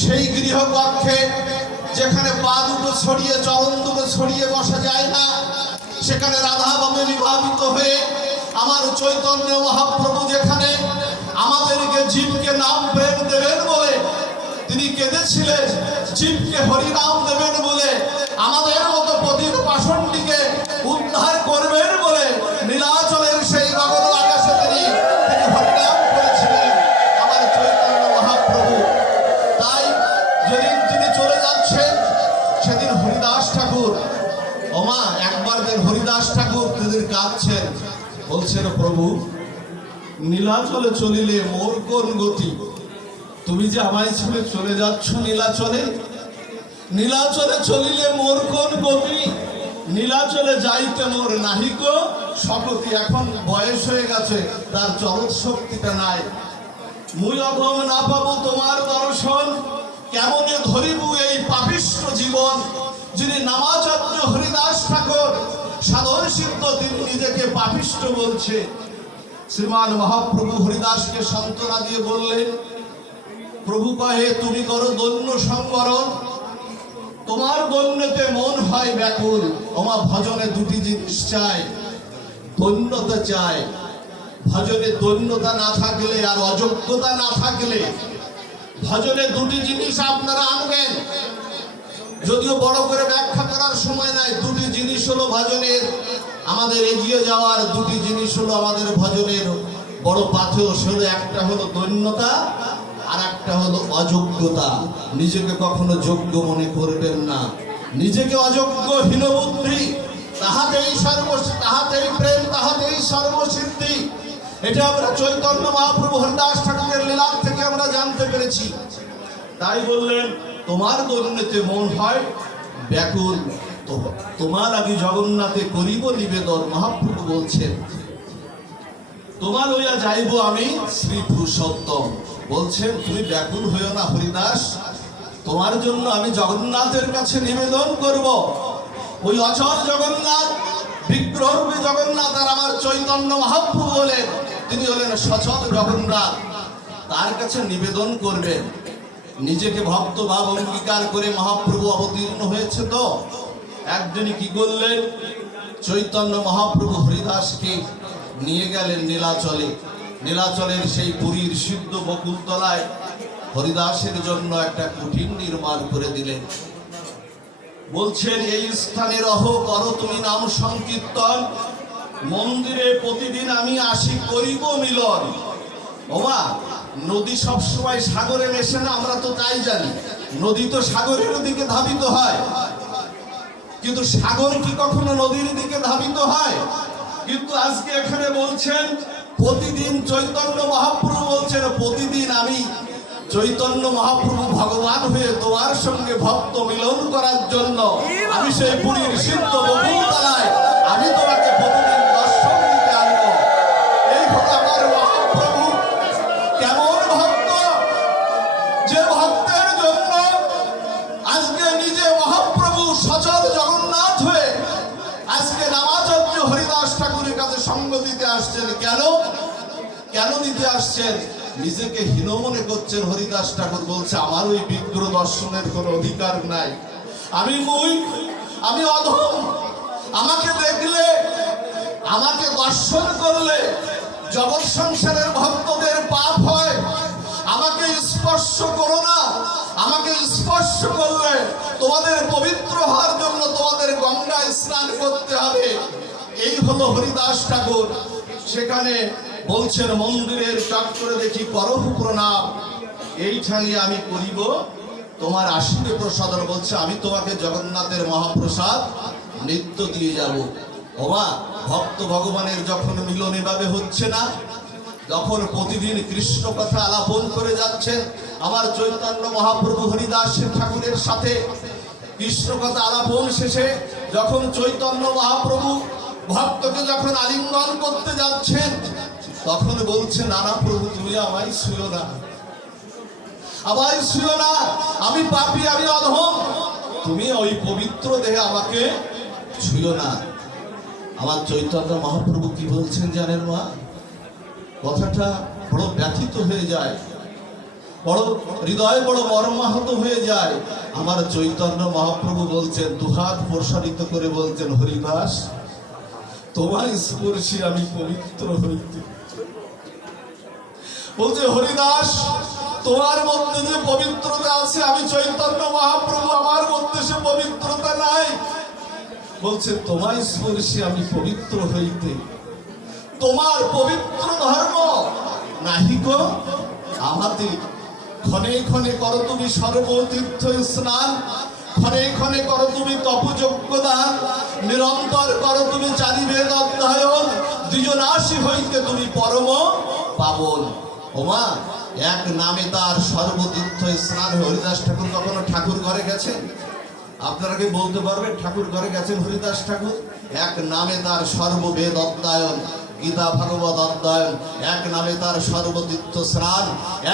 সেই গৃহকক্ষে যেখানে পা দুটো ছড়িয়ে চরণ দুটো ছড়িয়ে বসা যায় না, সেখানে রাধা ভাবে বিভাবিত হয়ে আমার চৈতন্য মহাপ্রভু যেখানে আমাদেরকে জীবকে নাম প্রেম দেবেন বলে তিনি কেঁদেছিলেন, জীবকে হরিনাম দেবেন বলে, আমাদের মতো পতিত পাষণ্ডীকে উদ্ধার করবেন বলে নীলাচলের সেই গগন আকাশে তিনি হরিনাম করেছিলেন আমার চৈতন্য মহাপ্রভু। তাই যেদিন তিনি চলে যাচ্ছেন সেদিন হরিদাস ঠাকুর, ওমা একবার দেন হরিদাস ঠাকুর তিনি কাঁদছেন, বলছেন প্রভু নীলাচলে চলিলে মোর কোন গতি, তুমি যে আমায় ছেড়ে চলে যাচ্ছ নীলাচলে, নীলাচলে চলিলে মোর কোন গতি, নীলাচলে যাইতে মোর নাহিক শক্তি। এখন বয়স হয়ে গেছে, তার চরণ শক্তিটা নাই। মুই অধম না পাবো তোমার দর্শন, কেমনে ধরিব এই পাপিষ্ঠ জীবন। যিনি নামাচার্য হরিদাস ঠাকুর সাধন সিদ্ধ, তিনি নিজেকে পাপিষ্ঠ বলছে। শ্রীমান মহাপ্রভু হরিদাসকে সান্ত্বনা দিয়ে বললেন, প্রভু কহে তুমি করো দৈন্য সংবরণ, তোমার দৈন্যতে মন হয় ব্যাকুল। ওমা ভজনে দুটি জিনিস চাই, দৈন্যতা চাই। ভজনে দৈন্যতা না থাকলে আর অযোগ্যতা না থাকলে ভজনে দুটি জিনিস আপনারা আনবেন। যদিও বড় করে ব্যাখ্যা করার সময় নাই, দুটি জিনিস হলো ভজনের আমাদের এগিয়ে যাওয়ার, দুটি জিনিস হলো আমাদের ভজনের বড় পাথেয়। সেটা একটা হলো দৈন্যতা আর একটা হলো অযোগ্যতা। নিজেকে কখনো যোগ্য মনে করবেন না, নিজেকে অযোগ্য হীনবুদ্ধি, তাহাতেই প্রেম, তাহাতেই সর্বসিদ্ধি। এটা আমরা চৈতন্য মহাপ্রভু হরিদাস ঠাকুরের লীলা থেকে আমরা জানতে পেরেছি। তাই বললেন তোমার দৈন্যতে মন হয় ব্যাকুল, তোমার আমি জগন্নাথে করিব নিবেদন। মহাপ্রভু বলছেন তোমার হইয়া যাইব আমি শ্রী পুরুষোত্তম। বলছেন তুমি ব্যাকুল হইও না হরিদাস, তোমার জন্য আমি জগন্নাথের কাছে নিবেদন করব। ওই অচল জগন্নাথ, বিগ্রহরূপী জগন্নাথ আর আমার চৈতন্য মহাপ্রভু বলেন তিনি হলেন সচল জগন্নাথ, তার কাছে নিবেদন করবেন। নিজেকে ভক্ত ভাব অঙ্গীকার করে মহাপ্রভু অবতীর্ণ হয়েছে। তো একজনই কি করলেন, চৈতন্য মহাপ্রভু হরিদাসকে নিয়ে গেলেন নীলাচলে। নীলাচলের সেই পুরীর সিদ্ধ বকুলতলায় হরিদাসের জন্য একটা কুটির নির্মাণ করে দিলেন। বলছেন এই স্থানে রহ করো তুমি নাম সংকীর্তন, মন্দিরে প্রতিদিন আমি আসি করিব মিলন। ওমা নদী সবসময় সাগরে মেশে না, আমরা তো তাই জানি। নদী তো সাগরের দিকে ধাবিত হয়, কিন্তু সাগর কি কখনো নদীর দিকে ধাবিত হয়? কিন্তু আজকে এখানে বলছেন প্রতিদিন চৈতন্য মহাপ্রভু বলছেন প্রতিদিন আমি চৈতন্য মহাপ্রভু ভগবান হয়ে তোমার সঙ্গে ভক্ত মিলন করার জন্য আমি সেই পুরীর সিদ্ধ বকুলতলায় আমি তোমাকে প্রতিদিন দর্শন দিতে আনব। এই হলো আমার মহাপ্রভু। কেমন ভক্ত, যে ভক্তের জন্য আজকে নিজে মহাপ্রভু সচল জগন্নাথ হয়ে আজকে নামাচার্য হরিদাস ঠাকুরের কাছে সঙ্গ দিতে আসছেন। কেন দিতে আসছেন? নিজেকে হীন মনে করছেন। হরিদাস ঠাকুর বলছে আমার ওই বিগ্রহ দর্শনের কোনো অধিকার নাই, আমি অধম, আমাকে দেখলে, আমাকে দর্শন করলে জগৎ সংসারের ভক্তদের পাপ হয়। আমাকে স্পর্শ করো না, আমাকে স্পর্শ করলে তোমাদের পবিত্র হওয়ার জন্য তোমাদের গঙ্গায় স্নান করতে হবে। এই হলো হরিদাস ঠাকুর। সেখানে বলছেন মন্দিরের চক্করে দেখি করহ প্রণাম, এইখানে আমি করিব তোমার আশীর্বাদ প্রসাদ। বলছে আমি তোমাকে জগন্নাথের মহাপ্রসাদ নিত্য দিয়ে যাব। ওমা ভক্ত ভগবানের যখন মিলন এভাবে হচ্ছে না, যখন প্রতিদিন কৃষ্ণ কথা আলাপন করে যাচ্ছেন আমার চৈতন্য মহাপ্রভু হরিদাস ঠাকুরের সাথে, কৃষ্ণ কথা আলাপন শেষে যখন চৈতন্য মহাপ্রভু ভক্তকে যখন আলিঙ্গন করতে যাচ্ছেন তখন বলছে নানা প্রভু তুমি আমায় ছুঁয়ো না, আমায় ছুঁয়ো না, আমি পাপী, আমি অধম, তুমি ওই পবিত্র দেহে আমাকে ছুঁয়ো না। আমার চৈতন্য মহাপ্রভু কি বলছেন জানেন মা? কথাটা বড় ব্যথিত হয়ে যায়। বড় হৃদয় বড় মর্মাহত হয়ে যায়। আমার চৈতন্য মহাপ্রভু বলছেন, দুহাত প্রসারিত করে বলছেন, হরিদাস তোমায় স্পর্শী আমি পবিত্র হইতে। বলছে হরিদাস তোমার মধ্যে যে পবিত্রতা আছে, আমি চৈতন্য মহাপ্রভু আমার মধ্যে সে পবিত্রতা নাই। বলছে তোমায় স্পর্শী আমি পবিত্র হইতে, তোমার পবিত্র ধর্ম নাহিক আমাতে। ক্ষণে ক্ষণে করো তুমি সর্বতীর্থ স্নান, ক্ষণে ক্ষণে করো তুমি তপযজ্ঞ দান, নিরন্তর করো তুমি চারি বেদ অধ্যয়ন, দ্বিজরাশি হইতে তুমি পরম পাবন। ওমা এক নামে তার সর্বতীর্থ স্নান। হরিদাস ঠাকুর কখনো ঠাকুর ঘরে গেছেন? আপনারা কি বলতে পারবেন ঠাকুর ঘরে গেছেন হরিদাস ঠাকুর? এক নামে তার সর্ববেদ অধ্যয়ন, গীতা ভাগবত অধ্যয়ন, এক নামে তার সর্বতীর্থ স্নান,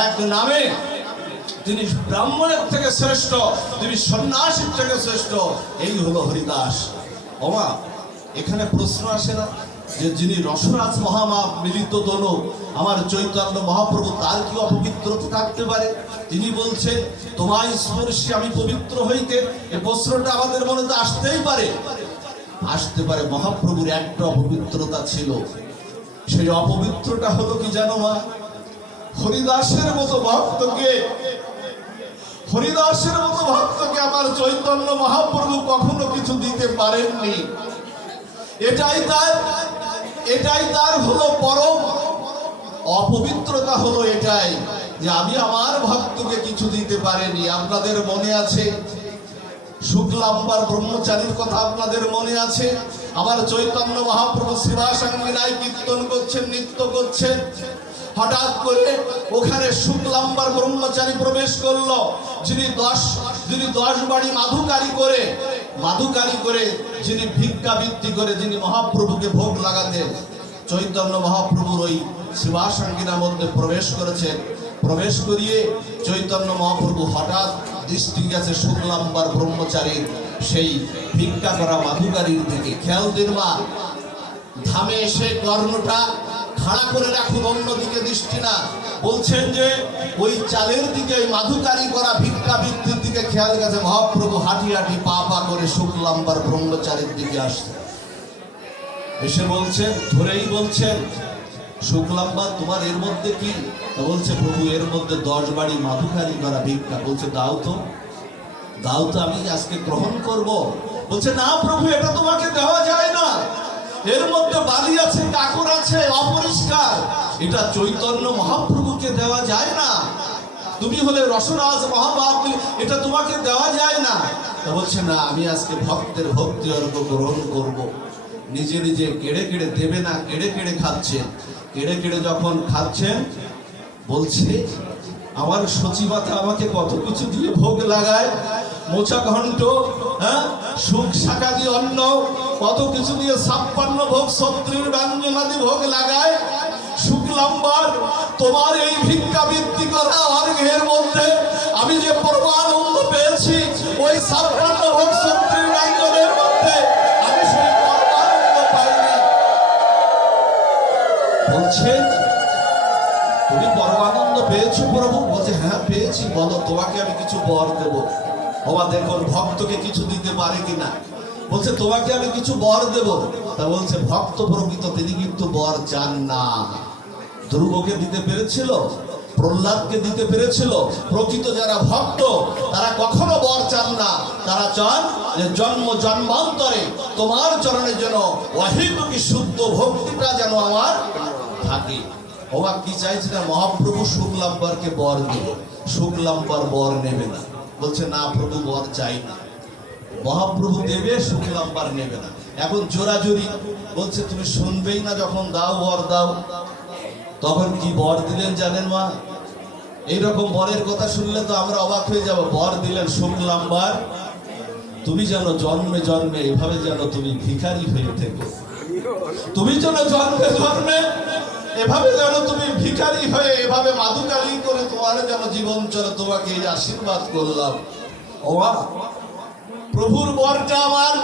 এক নামে তিনি ব্রাহ্মণের থেকে শ্রেষ্ঠ, তিনি সন্ন্যাসীর থেকে শ্রেষ্ঠ। এই হলো হরিদাস। ওমা এখানে প্রশ্ন আসে না যে যিনি রসরাজ মহামাপ মিলিত দোনো আমার চৈতন্য মহাপ্রভু, তার কি অপবিত্রতা থাকতে পারে? তিনি বলছেন তোমায় স্পর্শী আমি পবিত্র হইতে। এই প্রশ্নটা আমাদের মনে তো আসতেই পারে, আসতে পারে। মহাপ্রভুর একটা অপবিত্রতা ছিল, সেই অপবিত্রটা হলো কি জানো মা? হরিদাসের মতো ভক্তকে, হরিদাসের মতো ভক্তকে আমার চৈতন্য মহাপ্রভু কখনো কিছু দিতে পারেননি। এটাই তার হলো পরম অপবিত্রতা, হলো এটাই যে আমি আমার ভক্তকে কিছু দিতে পারিনি। আপনাদের মনে আছে শুক্লাম্বার ব্রহ্মচারীর কথা? আপনাদের মনে আছে? আমার চৈতন্য মহাপ্রভু শিবাসাঙ্গিনায় কীর্তন করছেন, নৃত্য করছেন, হঠাৎ করে ওখানে শুক্লাম্বার ব্রহ্মচারী প্রবেশ করলো, যিনি দশ বাড়ি মাধুকারি করে যিনি ভিক্ষাবৃত্তি করে যিনি মহাপ্রভুকে ভোগ লাগাতেন। চৈতন্য মহাপ্রভুর ওই শিবাসাঙ্গিনার মধ্যে প্রবেশ করেছেন। প্রবেশ করিয়ে চৈতন্য মহাপ্রভু হঠাৎ দৃষ্টি গেছে শুক্লাম্বার ব্রহ্মচারীর সেই ভিক্ষা করা মাধুকারীর দিকে। খেয়াল দিন মা, ধামে এসে কর্ণটা খাড়া করে রাখুন, অন্যদিকে দৃষ্টি না। বলছেন যে ওই চালের দিকে, ওই মাধুকারি করা ভিক্ষাবৃত্তির দিকে খেয়াল গেছে। মহাপ্রভু হাঁটি হাঁটি পা পা করে শুক্লাম্বার ব্রহ্মচারীর দিকে আসছে। এসে বলছেন, ধরেই বলছেন, শুক্লাম্বার তোমার এর মধ্যে কি? বলছে প্রভু এর মধ্যে 10 বাড়ি মাধুকারি করা ভিক্ষা। বলছে দাও তো, আমি আজকে গ্রহণ করব। বলছে না প্রভু, এটা তোমাকে দেওয়া যায় না, এর মধ্যে বালি আছে, কাকর আছে, অপরিষ্কার, এটা চৈতন্য মহাপ্রভুকে দেওয়া যায় না। তুমি হলে রসরাজ মহাবাপ, এটা তোমাকে দেওয়া যায় না। তা বলছে না, আমি আজকে ভক্তের ভক্তি অর্ঘ্য গ্রহণ করব। নিজে নিজে কেড়ে কেড়ে দেবে না, কেড়ে কেড়ে খাচ্ছেন। কেড়ে কেড়ে যখন খাচ্ছেন বলছে আমার সচিবাতা আমাকে কত কিছু দিয়ে ভোগ লাগায়, মোচা ঘন্ট, সুখ শাকাদি অন্ন, কত কিছু দিয়ে 56 ভোগ 36 ব্যঞ্জনাদি ভোগ লাগায়। শুক্লাম্বার তোমার এই ভিক্ষাবৃত্তি করা অর্ঘ্যের মধ্যে আমি যে পরমানন্দ পেয়েছি, ওই 56 ভোগ 36 ব্যঞ্জনের মধ্যে আমি সেই পরমানন্দ পাইনি। বলছে তুমি পরমানন্দ পেয়েছো প্রভু? বলছে হ্যাঁ পেয়েছি। বলো তোমাকে আমি কিছু বর দেবো। বাবা দেখুন ভক্তকে কিছু দিতে পারে কিনা। বলছে তোমাকে আমি কিছু বর দেব। তা বলছে ভক্ত প্রকৃত তিনি কিন্তু বর চান না। ধ্রুবকে দিতে পেরেছিল, প্রহ্লাদকে দিতে পেরেছিল। প্রকৃত যারা ভক্ত তারা কখনো বর চান না, তারা চান যে জন্ম জন্মান্তরে তোমার চরণের যেন অহেতুকী শুদ্ধ ভক্তিটা যেন আমার থাকে। ওবা কি চাইছে না? মহাপ্রভু শুক্লাম্বারকে বর দিল, শুক্লাম্বার বর নেবে না। বলছে না প্রভু বর চাই না। মহাপ্রভু দেবে, শুক্লাম্বার নেবে না। এখন জোরাজুরি। বলছে তুমি শুনবেই না, যখন দাও বর দাও। তখন কি বর দিলেন জানেন মা? এইরকম বরের কথা শুনলে তো আমরা অবাক হয়ে যাব। বর দিলেন শুক্লাম্বার তুমি যেন জন্মে জন্মে এভাবে যেন তুমি ভিখারি হয়ে থেকো, তুমি যেন জন্মে জন্মে এভাবে যেন তুমি ভিখারি হয়ে এভাবে মাধুকারি করে তোমার যেন জীবন চলে, তোমাকে এই আশীর্বাদ করলাম। ওমা প্রভুর বরটা আমার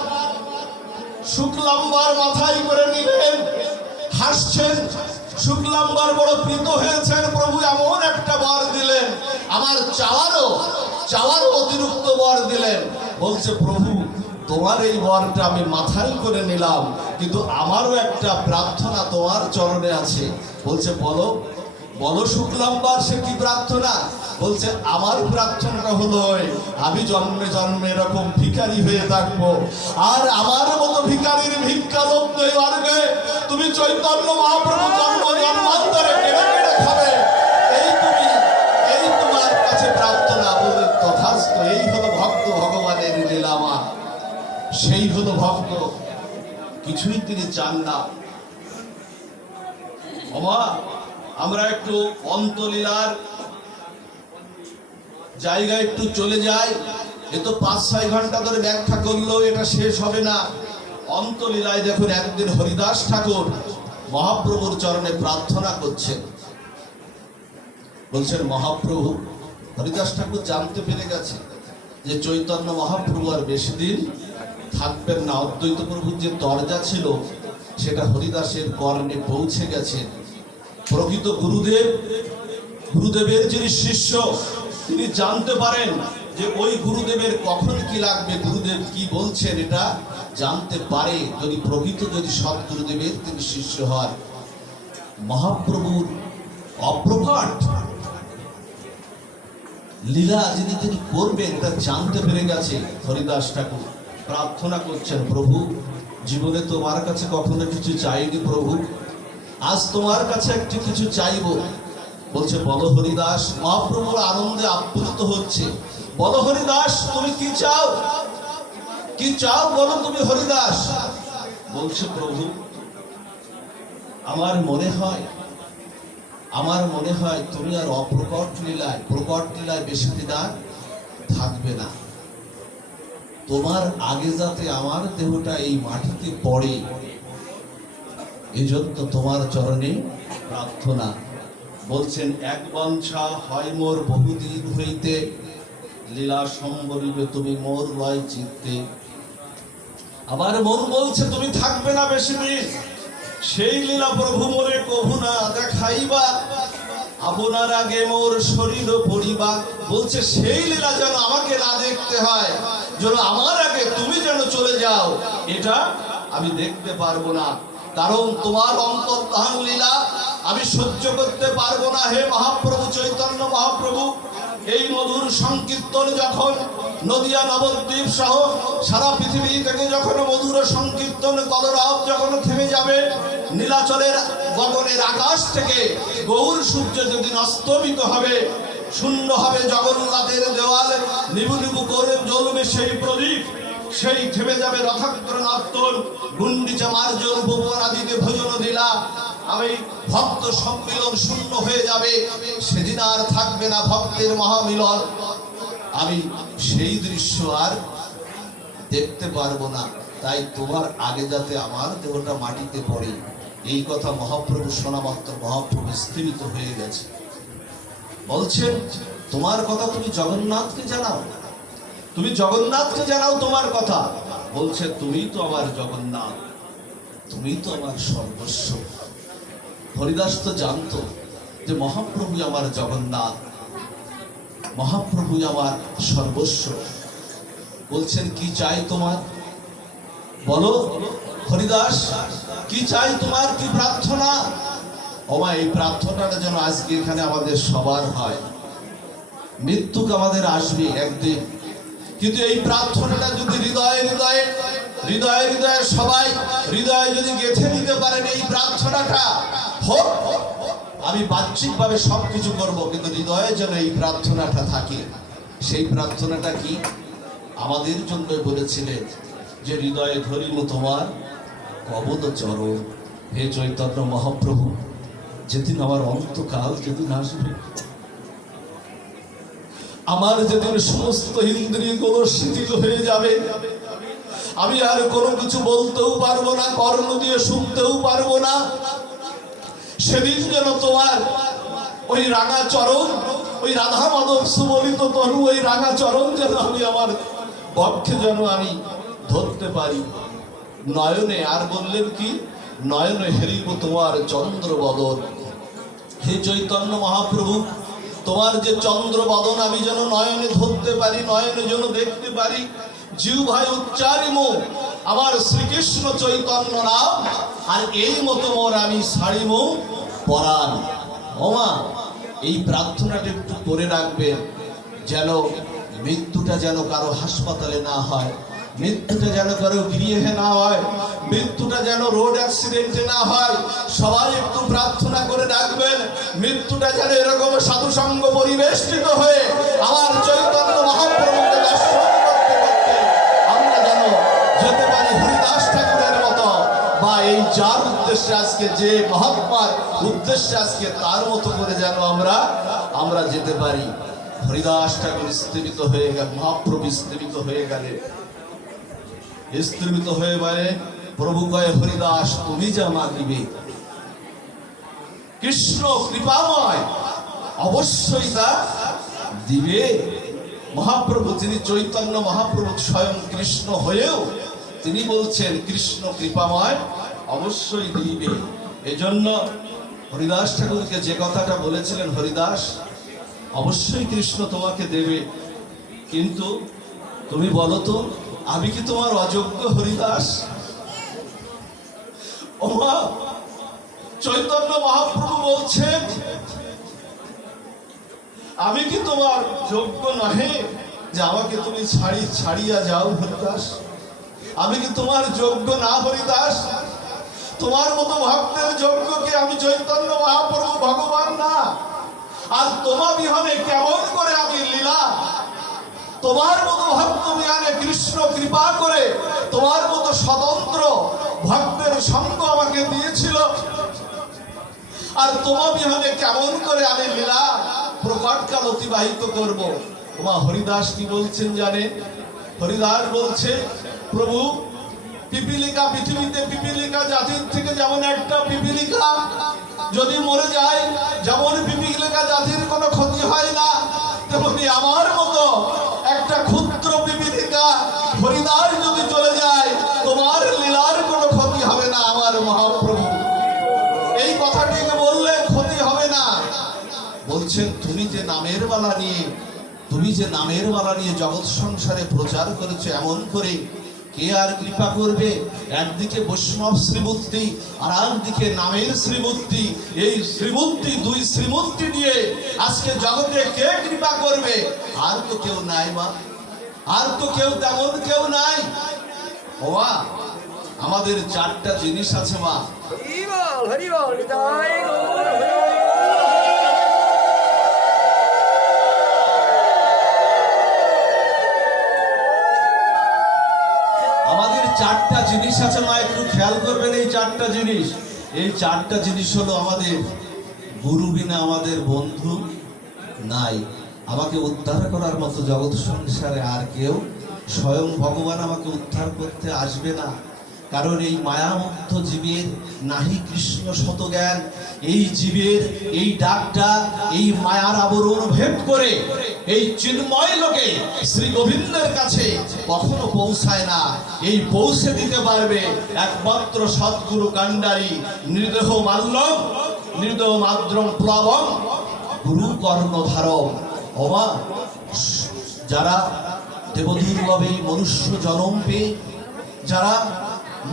শুক্লাম্বার মাথায় করে নিলেন, হাসছেন। শুক্লাম্বর বড় প্রীত হয়েছেন, প্রভু এমন একটা বর দিলেন, আমার চাওয়ারও অতিরিক্ত বর দিলেন। বলছে প্রভু তোমার এই বরটা আমি মাথায় করে নিলাম, কিন্তু আমারও একটা প্রার্থনা তোমার চরণে আছে। বলছে বলো বলো শুক্লাম্বর, সে কি প্রার্থনা? বলছে আমার প্রার্থনাটা হলো আমি জন্মে জন্মে এরকম ভিখারি হয়ে থাকবো, আর আমার মতো ভিখারির ভিক্ষা লোক দৈবার্গে তুমি চৈতন্য মহাপ্রভু জন্ম জন্মান্তরে কেড়ে কেড়ে খাবে, এই তোমার কাছে প্রার্থনা। বলে তথাস্তু, এই হলো ভক্ত ভগবানের লীলামা, সেই হলো ভক্ত, কিছুই তিনি চান না। আমরা একটু অন্তলীলার জায়গায় একটু চলে যাই। এ তো 5-6 ঘন্টা ধরে ব্যাখ্যা করলেও এটা শেষ হবে না। অন্তলীলায় দেখুন, একদিন হরিদাস ঠাকুর মহাপ্রভুর চরণে প্রার্থনা করছেন। বলছেন মহাপ্রভু, হরিদাস ঠাকুর জানতে পেরে গেছে যে চৈতন্য মহাপ্রভু আর বেশি দিন থাকবেন না। অদ্বৈত প্রভুর যে দরজা ছিল সেটা হরিদাসের কর্ণে পৌঁছে গেছে। প্রকৃত গুরুদেবের যিনি শিষ্য, তিনি জানতে পারেন যে ওই গুরুদেবের কখন কি লাগবে, গুরুদেব কি বলছেন এটা জানতে পারে যদি যদি সৎগুরুদেবের তিনি শিষ্য হয়। মহাপ্রভুর অপ্রকট লীলা যিনি তিনি করবেন এটা জানতে পেরে গেছে হরিদাস ঠাকুর। প্রার্থনা করছেন, প্রভু জীবনে তোমার কাছে কখনো কিছু চাইনি প্রভু, আজ তোমার কাছে একটু কিছু চাইব। বলছে বলো হরিদাস। মহাপ্রভুর আনন্দে আপ্লুত হচ্ছে। বলো হরিদাস তুমি কি চাও, কি চাও বলো তুমি হরিদাস। বলছে প্রভু আমার মনে হয় তুমি আর প্রকট লীলায় বেশি দিন আর থাকবে না। তোমার আগে যাতে আমার দেহটা এই মাটিতে পড়ে, এজন্য তোমার চরণে প্রার্থনা। বলছেন এক বঞ্ছা হয় মোর বহুদিন হইতে, লীলা সম্বলিবে তুমি মোর লয় চিত্তে। আমার মন বলছে তুমি থাকবে না বেশি দিন, সেই লীলা প্রভু মোরে কভু না দেখাইবা, আপনার আগে মোর শরীর পড়িবা। বলছে সেই লীলা যেন আমাকে না দেখতে হয়, যেন আমার আগে তুমি যেন চলে যাও, এটা আমি দেখতে পারবো না। কারণ তোমার অন্তর্ধান লীলা আমি সহ্য করতে পারবো না। হে মহাপ্রভু চৈতন্য মহাপ্রভু, এই মধুর সংকীর্তন যখন নদিয়া নবদ্বীপ সহ সারা পৃথিবী থেকে যখন মধুর সংকীর্তন কলরব যখন থেমে যাবে, নীলাচলের গগনের আকাশ থেকে গৌর সূর্য যেদিন অস্তমিত হবে, শূন্য হবে জগন্নাথের দেওয়াল, নিবু নিবু করে জ্বলবে সেই প্রদীপ, সেই থেমে যাবে রথাগ্র নর্তন, গুন্ডিচা মার্জন ভুবনাদিতে ভোজন দিলা, আমি ভক্ত সম্মিলন শূন্য হয়ে যাবে, সেদিন আর থাকবে না ভক্তের মহামিলন। আমি সেই দৃশ্য আর দেখতে পারবো না, তাই তোমার আগে যাতে আমার দেহটা মাটিতে পড়ে, এই কথা মহাপ্রভু শোনা মাত্র মহাপ্রভু স্থিমিত হয়ে গেছে। বলছেন তোমার কথা তুমি জগন্নাথকে জানাও, তুমি জগন্নাথকে জানাও তোমার কথা। বলছে তুমি তো আমার জগন্নাথ, তুমি তো আমার সর্বস্ব। হরিদাস তো জানতো যে মহাপ্রভু আমার জগন্নাথ, মহাপ্রভু আমার সর্বস্ব। বলছেন কি চাই তোমার বলো হরিদাস, কি চাই তোমার, কি প্রার্থনা? ওমা এই প্রার্থনাটা যেন আজকে এখানে আমাদের সবার হয়। মৃত্যুক আমাদের আসবে একদিন, কিন্তু এই প্রার্থনাটা যদি হৃদয়ে সবাই হৃদয়ে যদি গেঁথে নিতে পারেন এই প্রার্থনাটা, হোক আমি বাহ্যিকভাবে সবকিছু করব, কিন্তু হৃদয়ে যেন এই প্রার্থনাটা থাকে। সেই প্রার্থনাটা কি? আমাদের জন্য বলেছিলেন যে হৃদয়ে ধরিল তোমার কবদ চরণ। হে চৈতন্য মহাপ্রভু, যেদিন আমার অন্তকাল যেদিন আসবে, আমার যেদিন সমস্ত ইন্দ্রিয়গুলো শিথিল হয়ে যাবে, আমি আর কোনো কিছু বলতেও পারবো না, কর্ণ দিয়ে শুনতেও পারবো না, সেদিন যেন তোমার ওই রাঙা চরণ, ওই রাধা মাধব সুবলিত তনু, ওই রাঙা চরণ যেন আমি আমার বক্ষে যেন আমি ধরতে পারি নয়নে। আর বললেন কি? নয়নে হেরিব তোমার চন্দ্র বদন। হে চৈতন্য মহাপ্রভু, তোমার যে চন্দ্র বদন আমি যেন নয়নে ধরতে পারি, নয়নে যেন দেখতে পারি, জিহ্বায় উচ্চারিম আমার শ্রীকৃষ্ণ চৈতন্য নাম, আর এই মতো মোর আমি ছাড়িম পরাণ। ওমা, এই প্রার্থনাটা একটু করে রাখবেন, যেন মৃত্যুটা যেন কারো হাসপাতালে না হয়, মৃত্যুটা যেন কারো গৃহে না হয়, মৃত্যুটা যেন রোড অ্যাক্সিডেন্টে না হয়। সবাই একটু প্রার্থনা করে রাখবেন, মৃত্যুটা যেন এরকম সাধুসঙ্গ পরিবেষ্টিত হয়ে আমার চৈতন্য মহাপ্রভুকে দর্শন করতে করতে আমরা যেন যেতে পারি হরিদাস ঠাকুরের মতো, বা এই যার উদ্দেশ্যে আজকে, যে মহাত্মার উদ্দেশ্যে আজকে, তার মতো করে যেন আমরা যেতে পারি। হরিদাস ঠাকুর স্থিমিত হয়ে গেল, মহাপ্রভু স্থিমিত হয়ে গেলে, স্থিমিত হয়ে বলে, প্রভু কয়ে হরিদাস তুমি যা মাগিবে, কৃষ্ণ কৃপাময় অবশ্যই তা দিবে। মহাপ্রভু, তিনি চৈতন্য মহাপ্রভু স্বয়ং কৃষ্ণ হয়েও তিনি বলছেন কৃষ্ণ কৃপাময় অবশ্যই দিবে। এজন্য হরিদাস ঠাকুরকে যে কথাটা বলেছিলেন, হরিদাস অবশ্যই কৃষ্ণ তোমাকে দেবে, কিন্তু তুমি বলো তো আমি কি তোমার অযোগ্য হরিদাস? ওমা, চৈতন্য মহাপ্রভু বলছেন আমি কি তোমার যোগ্য নহে যে আমাকে তুমি ছাড়িয়া যাও হরিদাস? আমি কি তোমার যোগ্য না হরিদাস? তোমার মতো ভক্তের যোগ্য কে? আমি চৈতন্য মহাপ্রভু ভগবান না? আর তোমার বিহনে কেমন করে আমি লীলা? তোমার মতো ভক্ত বিহানে কৃষ্ণ কৃপা করে তোমার মতো স্বতন্ত্র ভক্তের সঙ্গ আমাকে দিয়েছিল, আর তোমার বিহনে কেমন করে আমি লীলা প্রকটকাল অতিবাহিত করব? তোমার হরিদাস কি বলছেন জানে? হরিদাস বলছে, প্রভু পিপিলিকা, পৃথিবীতে পিপিলিকা জাতির থেকে যেমন একটা পিপিলিকা যদি মরে যায়, যেমন পিপিলিকা জাতির কোনো ক্ষতি হয় না, তেমনি আমার মতো একটা ক্ষুদ্র পিপিলিকা হরিদাস যদি চলে যায়, তোমার লীলার কোনো ক্ষতি হবে না আমার মহাপ্রভু। এই কথাটিকে বললে ক্ষতি হবে না। বলছেন তুমি যে নামের মালা নিয়ে জগৎ সংসারে প্রচার করেছো, এমন করে কে আর কৃপা করবে? একদিকে বৈষ্ণব শ্রীমূর্তি, আর একদিকে নামের শ্রীমূর্তি। এই শ্রীমূর্তি, দুই শ্রীমূর্তি নিয়ে আজকে জগতে কে কৃপা করবে? আর তো কেউ নাই মা, আর তো কেউ তেমন কেউ নাই। ও মা, আমাদের চারটা জিনিস আছে মা। আমাদের চারটা জিনিস আছে মা, একটু খেয়াল করবেন। এই চারটা জিনিস হলো, আমাদের গুরু বিনা আমাদের বন্ধু নাই। আমাকে উদ্ধার করার মতো জগৎ সংসারে আর কেউ, স্বয়ং ভগবান আমাকে উদ্ধার করতে আসবে না। কারণ এই মায়ামুগ্ধ জীবের নাহি কৃষ্ণ শতজ্ঞান। এই জীবের এই ডাকটা এই মায়ার আবরণ ভেদ করে এই চিন্ময় লোকে শ্রী গোবিন্দের কাছে কখনো পৌঁছায় না। এই পৌঁছে দিতে পারবে একমাত্র সদ্গুরু কাণ্ডারী নির্দেহ মাদ্রম প্লবম গুরু কর্ণধারম। ওমা, যারা দেবদুর্লভে মনুষ্য জন্ম পেয়ে, যারা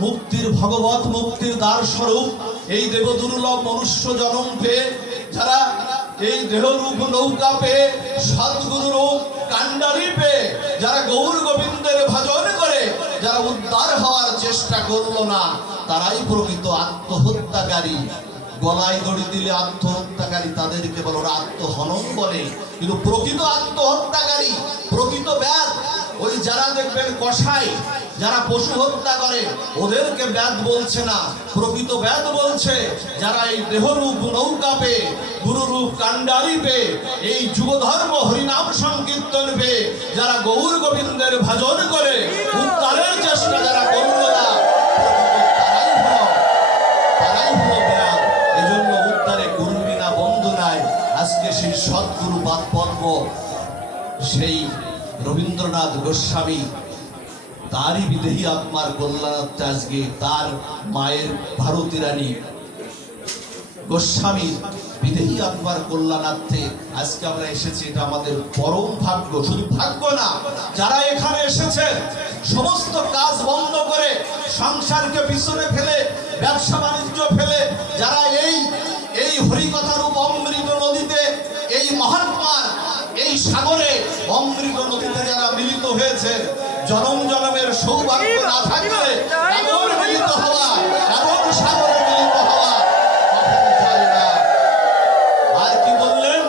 মুক্তির ভগবত মুক্তির দ্বার স্বরূপ এই দেবদুর্লভ মনুষ্য জন্ম পেয়ে, যারা এই দেহরূপ নৌকা পেয়ে, সদ্গুরু রূপ কাণ্ডারী পেয়ে, যারা গৌর গোবিন্দের ভজন করে যারা উদ্ধার হওয়ার চেষ্টা করলো না, তারাই প্রকৃত আত্মহত্যাকারী। গলায় দড়ি দিলে আত্মহত্যাকারী, তাদেরকে বলে ওরা আত্মহনন বলে। কিন্তু প্রকৃত আত্মহত্যাকারী, প্রকৃত ব্যাধ, ওই যারা দেখবেন কসাই, যারা পশু হত্যা করে, ওদেরকে ব্যাধ বলছে না, প্রকৃত ব্যাধ বলছে যারা এই দেহরূপ নৌকা পেয়ে, গুরুরূপ কাণ্ডারী পেয়ে, এই যুগধর্ম হরিনাম সংকীর্তন পেয়ে যারা গৌর গোবিন্দের ভজন করে উদ্ধারের চেষ্টা যারা করল না, তারাই হলো ব্যাধ। এজন্য উদ্ধারে গুরু বিনা বন্ধু নাই। আজকে সেই সদ্গুরু পাদ পদ্ম, সেই রবীন্দ্রনাথ গোস্বামী তারই বিদেহী আত্মার কল্যাণার্থে আজকে তার মায়ের ভারতী রানী গোস্বামী বিদেহী আত্মার কল্যাণার্থে আজকে আমরা এসেছি। এটা আমাদের পরম ভাগ্য। শুধু ভাগ্য না, যারা এখানে এসেছেন সমস্ত কাজ বন্ধ করে, সংসারকে পিছনে ফেলে, ব্যবসা বাণিজ্য ফেলে, যারা এই হরিকথারূপ অমৃত নদীতে, এই মহাত্মার এই সাগরে অমৃত নদীতে যারা মিলিত হয়েছে, জনম জনমের সৌভাগ্য না থাকলে এমন মিলিত হওয়া, এমন সাগরে মিলিত হওয়া কখনো যায় না। আর কি বললেন?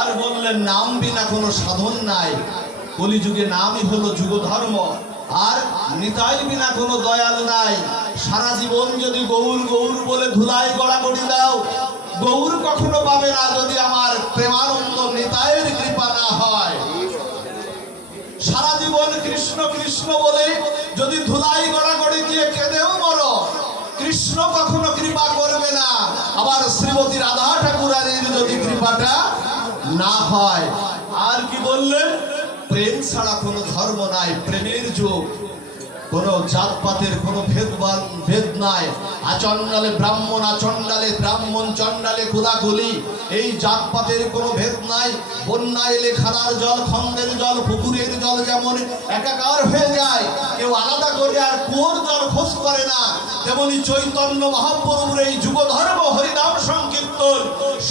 আর বললেন নাম বিনা কোনো সাধন নাই, কলিযুগে নামই হলো যুগ ধর্ম, আর নিতাই বিনা কোনো দয়াল নাই। সারা জীবন যদি গৌর গৌর বলে ধুলায় গড়াগড়ি দাও, গৌর কখনো পাবে না যদি আমার প্রেমানন্দ নিতাইয়ের কৃপা না হয়। সারা জীবন কৃষ্ণ কৃষ্ণ বলে যদি ধুলাই গড়াগড়ি দিয়ে কেঁদেও মরো, কৃষ্ণ কখনো কৃপা করবে না। আবার শ্রীমতী রাধা ঠাকুরানীর যদি কৃপাটা না হয়। আর কি বললেন? প্রেম ছাড়া কোনো ধর্ম নাই, প্রেমের যুগ। কোনো জাতপাতের কোনো ভেদ নাই। আচণ্ডালে ব্রাহ্মণ, আচণ্ডালে ব্রাহ্মণ, চণ্ডালে কুলাকুলি, এই জাতপাতের কোনো ভেদ নাই। বন্যা এলে খালার জল, খন্দের জল, পুকুরের জল যেমন একাকার হয়ে যায়, কেউ আলাদা করে আর কুয়োর জল খোঁজ করে না, তেমনি চৈতন্য মহাপ্রভুর এই যুগ ধর্ম হরিনাম সংকীর্তন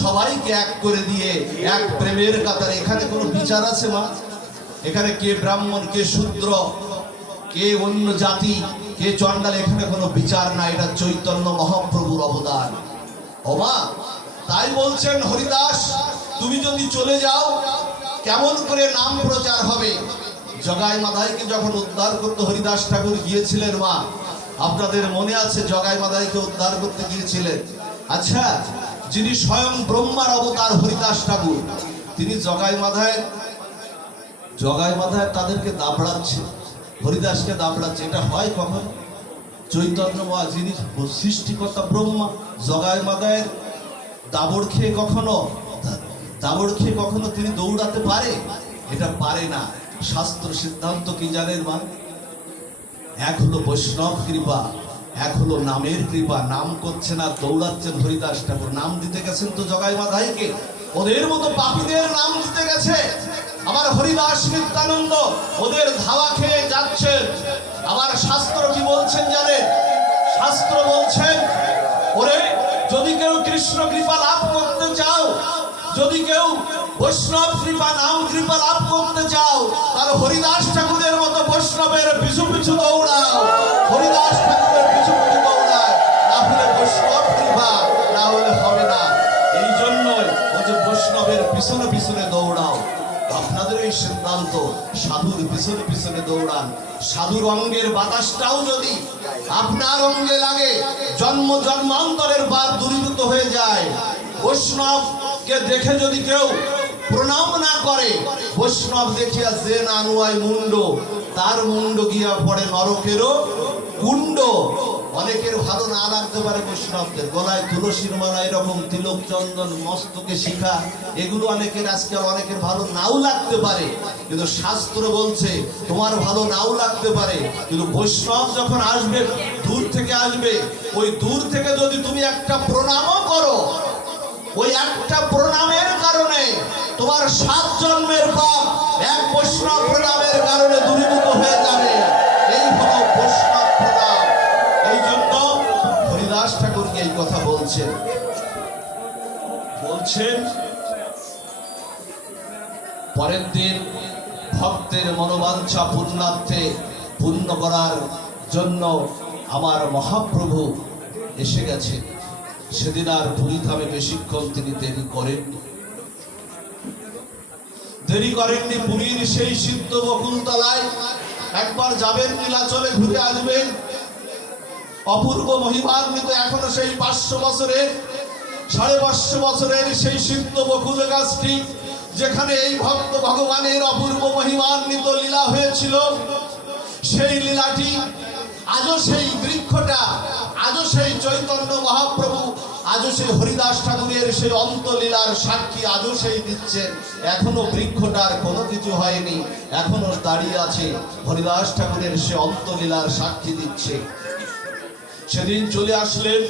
সবাইকে এক করে দিয়ে এক প্রেমের কাতারে। এখানে কোনো বিচার আছে মা? এখানে কে ব্রাহ্মণ, কে শূদ্র, কে অন্য জাতি, কে চণ্ডাল, এখানে কোনো বিচার নাই। এটা চৈতন্য মহাপ্রভুর অবদান। ও মা, তাই বলছেন হরিদাস, তুমি যদি চলে যাও কেমন করে নাম প্রচার হবে? জগাই মাধাইকে যখন উদ্ধার করতে হরিদাস ঠাকুর গিয়েছিলেন মা, আপনাদের মনে আছে জগাই মাধাইকে উদ্ধার করতে গিয়েছিলেন। আচ্ছা, যিনি স্বয়ং ব্রহ্মার অবতার হরিদাস ঠাকুর, তিনি জগাই মাধায় তাদেরকে দাবড়াচ্ছে, হরিদাসকে দাবড়াচ্ছে। এটা হয় কখন? চৈতন্য যিনি সৃষ্টিকর্তা ব্রহ্মা, জগাই মাদায়ের দাবড় খেয়ে কখনো তিনি দৌড়াতে পারে? এটা পারে না। শাস্ত্র সিদ্ধান্ত কি জানেন মা? এক হলো বৈষ্ণব কৃপা, এক হলো নামের কৃপা। নাম করছে না, দৌড়াচ্ছেন হরিদাস ঠাকুর। নাম দিতে গেছেন তো জগাই মাধাইকে, ওদের মতো পাপীদের নাম দিতে গেছে। আমার হরিদাস নিত্যানন্দ ওদের ধাওয়া খেয়ে যাচ্ছেন। আমার শাস্ত্র কি বলছেন জানেন? শাস্ত্র বলছেন, ওরে যদি কেউ কৃষ্ণ কৃপা লাভ করতে চাও, যদি কেউ বৈষ্ণব কৃপা, নাম কৃপা লাভ করতে চাও, তাহলে হরিদাস ঠাকুরের মতো বৈষ্ণবের পিছু পিছু দৌড়াও। হরিদাস ঠাকুরের পিছু পিছু দৌড়ায়, না হলে বৈষ্ণব কৃপা না হলে হবে না। এই জন্যই ও যে বৈষ্ণবের পিছনে পিছনে দৌড়াও। আপনাদের এই সিদ্ধান্ত, সাধুর পিছনে পিছনে দৌড়ান। সাধুর অঙ্গের বাতাসটাও যদি আপনার অঙ্গে লাগে, জন্ম জন্মান্তরের পাপ দূরীভূত হয়ে যায়। বৈষ্ণবকে দেখে যদি কেউ প্রণাম না করে, বৈষ্ণব দেখিয়া যে না নুয়ায় মুন্ড, তার মুন্ড গিয়া পড়ে নরকেরও কুণ্ড। অনেকের ভালো না লাগতে পারে বৈষ্ণবদের, গলায় তুলসীর মালা, এরকম তিলক চন্দন, মস্তকে শিখা, এগুলো অনেকের আজকাল অনেকের ভালো নাও লাগতে পারে। কিন্তু শাস্ত্র বলছে তোমার ভালো নাও লাগতে পারে, কিন্তু বৈষ্ণব যখন আসবে, দূর থেকে আসবে, ওই দূর থেকে যদি তুমি একটা প্রণামও করো, ওই একটা প্রণামের কারণে তোমার 7 জন্মের পাপ এক বৈষ্ণব প্রণামের কারণে দূরীভূত হয়ে যাবে। এই হলো বৈষ্ণব প্রণাম। এই জন্য হরিদাস ঠাকুরকে এই কথা বলছেন। পরের দিন ভক্তের মনোবাঞ্ছা পূর্ণার্থে পূর্ণ করার জন্য আমার মহাপ্রভু এসে গেছে। সেদিন আর পুরীধামে বেশিক্ষণ তিনি দেরি করেননি। পুরীর সেই সিদ্ধ বকুলতলায় একবার যাবেন, নীলাচলে ঘুরে আসবেন। অপূর্ব মহিমান্বিত এখনো সেই 500 বছরের, 550 বছরের সেই সিদ্ধ বকুল গাছটি, যেখানে এই ভক্ত ভগবানের অপূর্ব মহিমান্বিত লীলা হয়েছিল, সেই লীলাটি আজও সেই বৃক্ষটা, আজও সেই চৈতন্য মহাপ্রভু, আজও সেই হরিদাস ঠাকুরের সেই অন্তলীলার সাক্ষী আজও সেই দিচ্ছেন। এখনো বৃক্ষটার কোনো কিছু হয়নি, এখনো দাঁড়িয়ে আছে, হরিদাস ঠাকুরের সে অন্তলীলার সাক্ষী দিচ্ছে। সেদিন চলে আসলেন,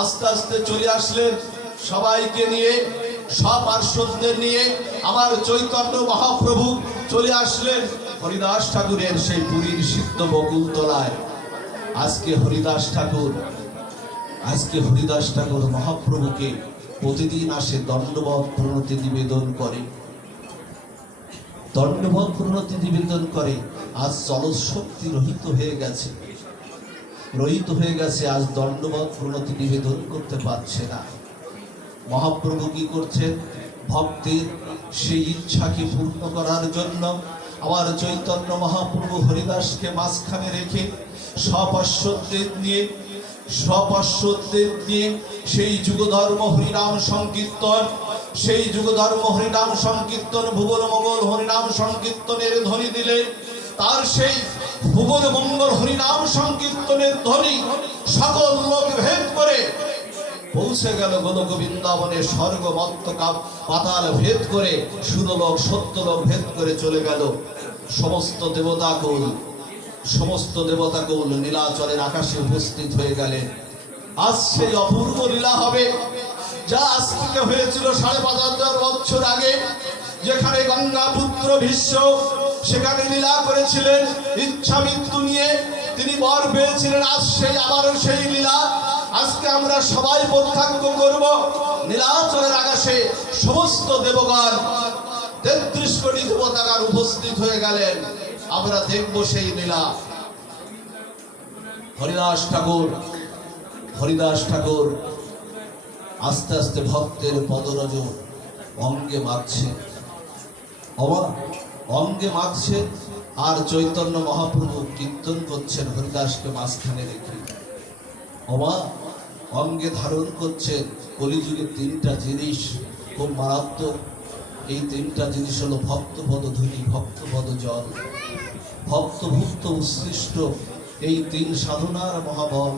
আস্তে আস্তে চলে আসলেন সবাইকে নিয়ে, সব পার্শ্বদের নিয়ে আমার চৈতন্য মহাপ্রভু চলে আসলেন হরিদাস ঠাকুরের সেই পুরীর সিদ্ধ বকুলতলায়। আজকে হরিদাস ঠাকুর মহাপ্রভুকে প্রতিদিন আসে দণ্ডবত প্রণতি নিবেদন করে, দণ্ডবত প্রণতি নিবেদন করে। আজ জলশক্তি রহিত হয়ে গেছে, আজ দণ্ডবত প্রণতি নিবেদন করতে পারছে না। মহাপ্রভু কি করছেন? ভক্তের সেই ইচ্ছাকে পূর্ণ করার জন্য আমার চৈতন্য মহাপ্রভু হরিদাসকে মাঝখানে রেখে সপার্শ্বদের নিয়ে সেই যুগধর্ম হরিনাম সংকীর্তন, ভুবন মঙ্গল হরিনাম সংকীর্তনের ধ্বনি দিলে তার সেই ভুবন মঙ্গল হরিনাম সংকীর্তনের ধ্বনি সকল লোক ভেদ করে পৌঁছে গেল গোলক বৃন্দাবনে। স্বর্গ মর্ত পাতাল ভেদ করে, সুরলোক সত্যলোক ভেদ করে চলে গেল। সমস্ত দেবতাকুল নীলাচলের আকাশে উপস্থিত হয়ে গেলেন। আজ সেই অপূর্ব লীলা হবে, যা আজ থেকে হয়েছিল ৫,৫০০ বছর আগে, যেখানে গঙ্গা পুত্র ভীষ্ম সেখানে লীলা করেছিলেন ইচ্ছা মৃত্যু নিয়ে, তিনি বর পেয়েছিলেন। আজ সেই আবারও সেই লীলা আজকে আমরা সবাই প্রত্যক্ষ করব। নীলাচলের আকাশে সমস্ত দেবগণ ৩৩ কোটি দেবতাগণ উপস্থিত হয়ে গেলেন। আমরা দেখব সেই লীলা। হরিদাস ঠাকুর আস্তে আস্তে ভক্তের পদরজ অঙ্গে মাখছে, আর চৈতন্য মহাপ্রভু কীর্তন করছেন হরিদাসকে মাঝখানে রেখে। অঙ্গে ধারণ করছেন কলিযুগে ৩টা জিনিস খুব মারাত্মক। এই ৩টা জিনিস হলো ভক্তপদ ধূলি, ভক্তপদ জল, ভক্তভুক্ত উৎসৃষ্ট। এই ৩ সাধনার মহাবল।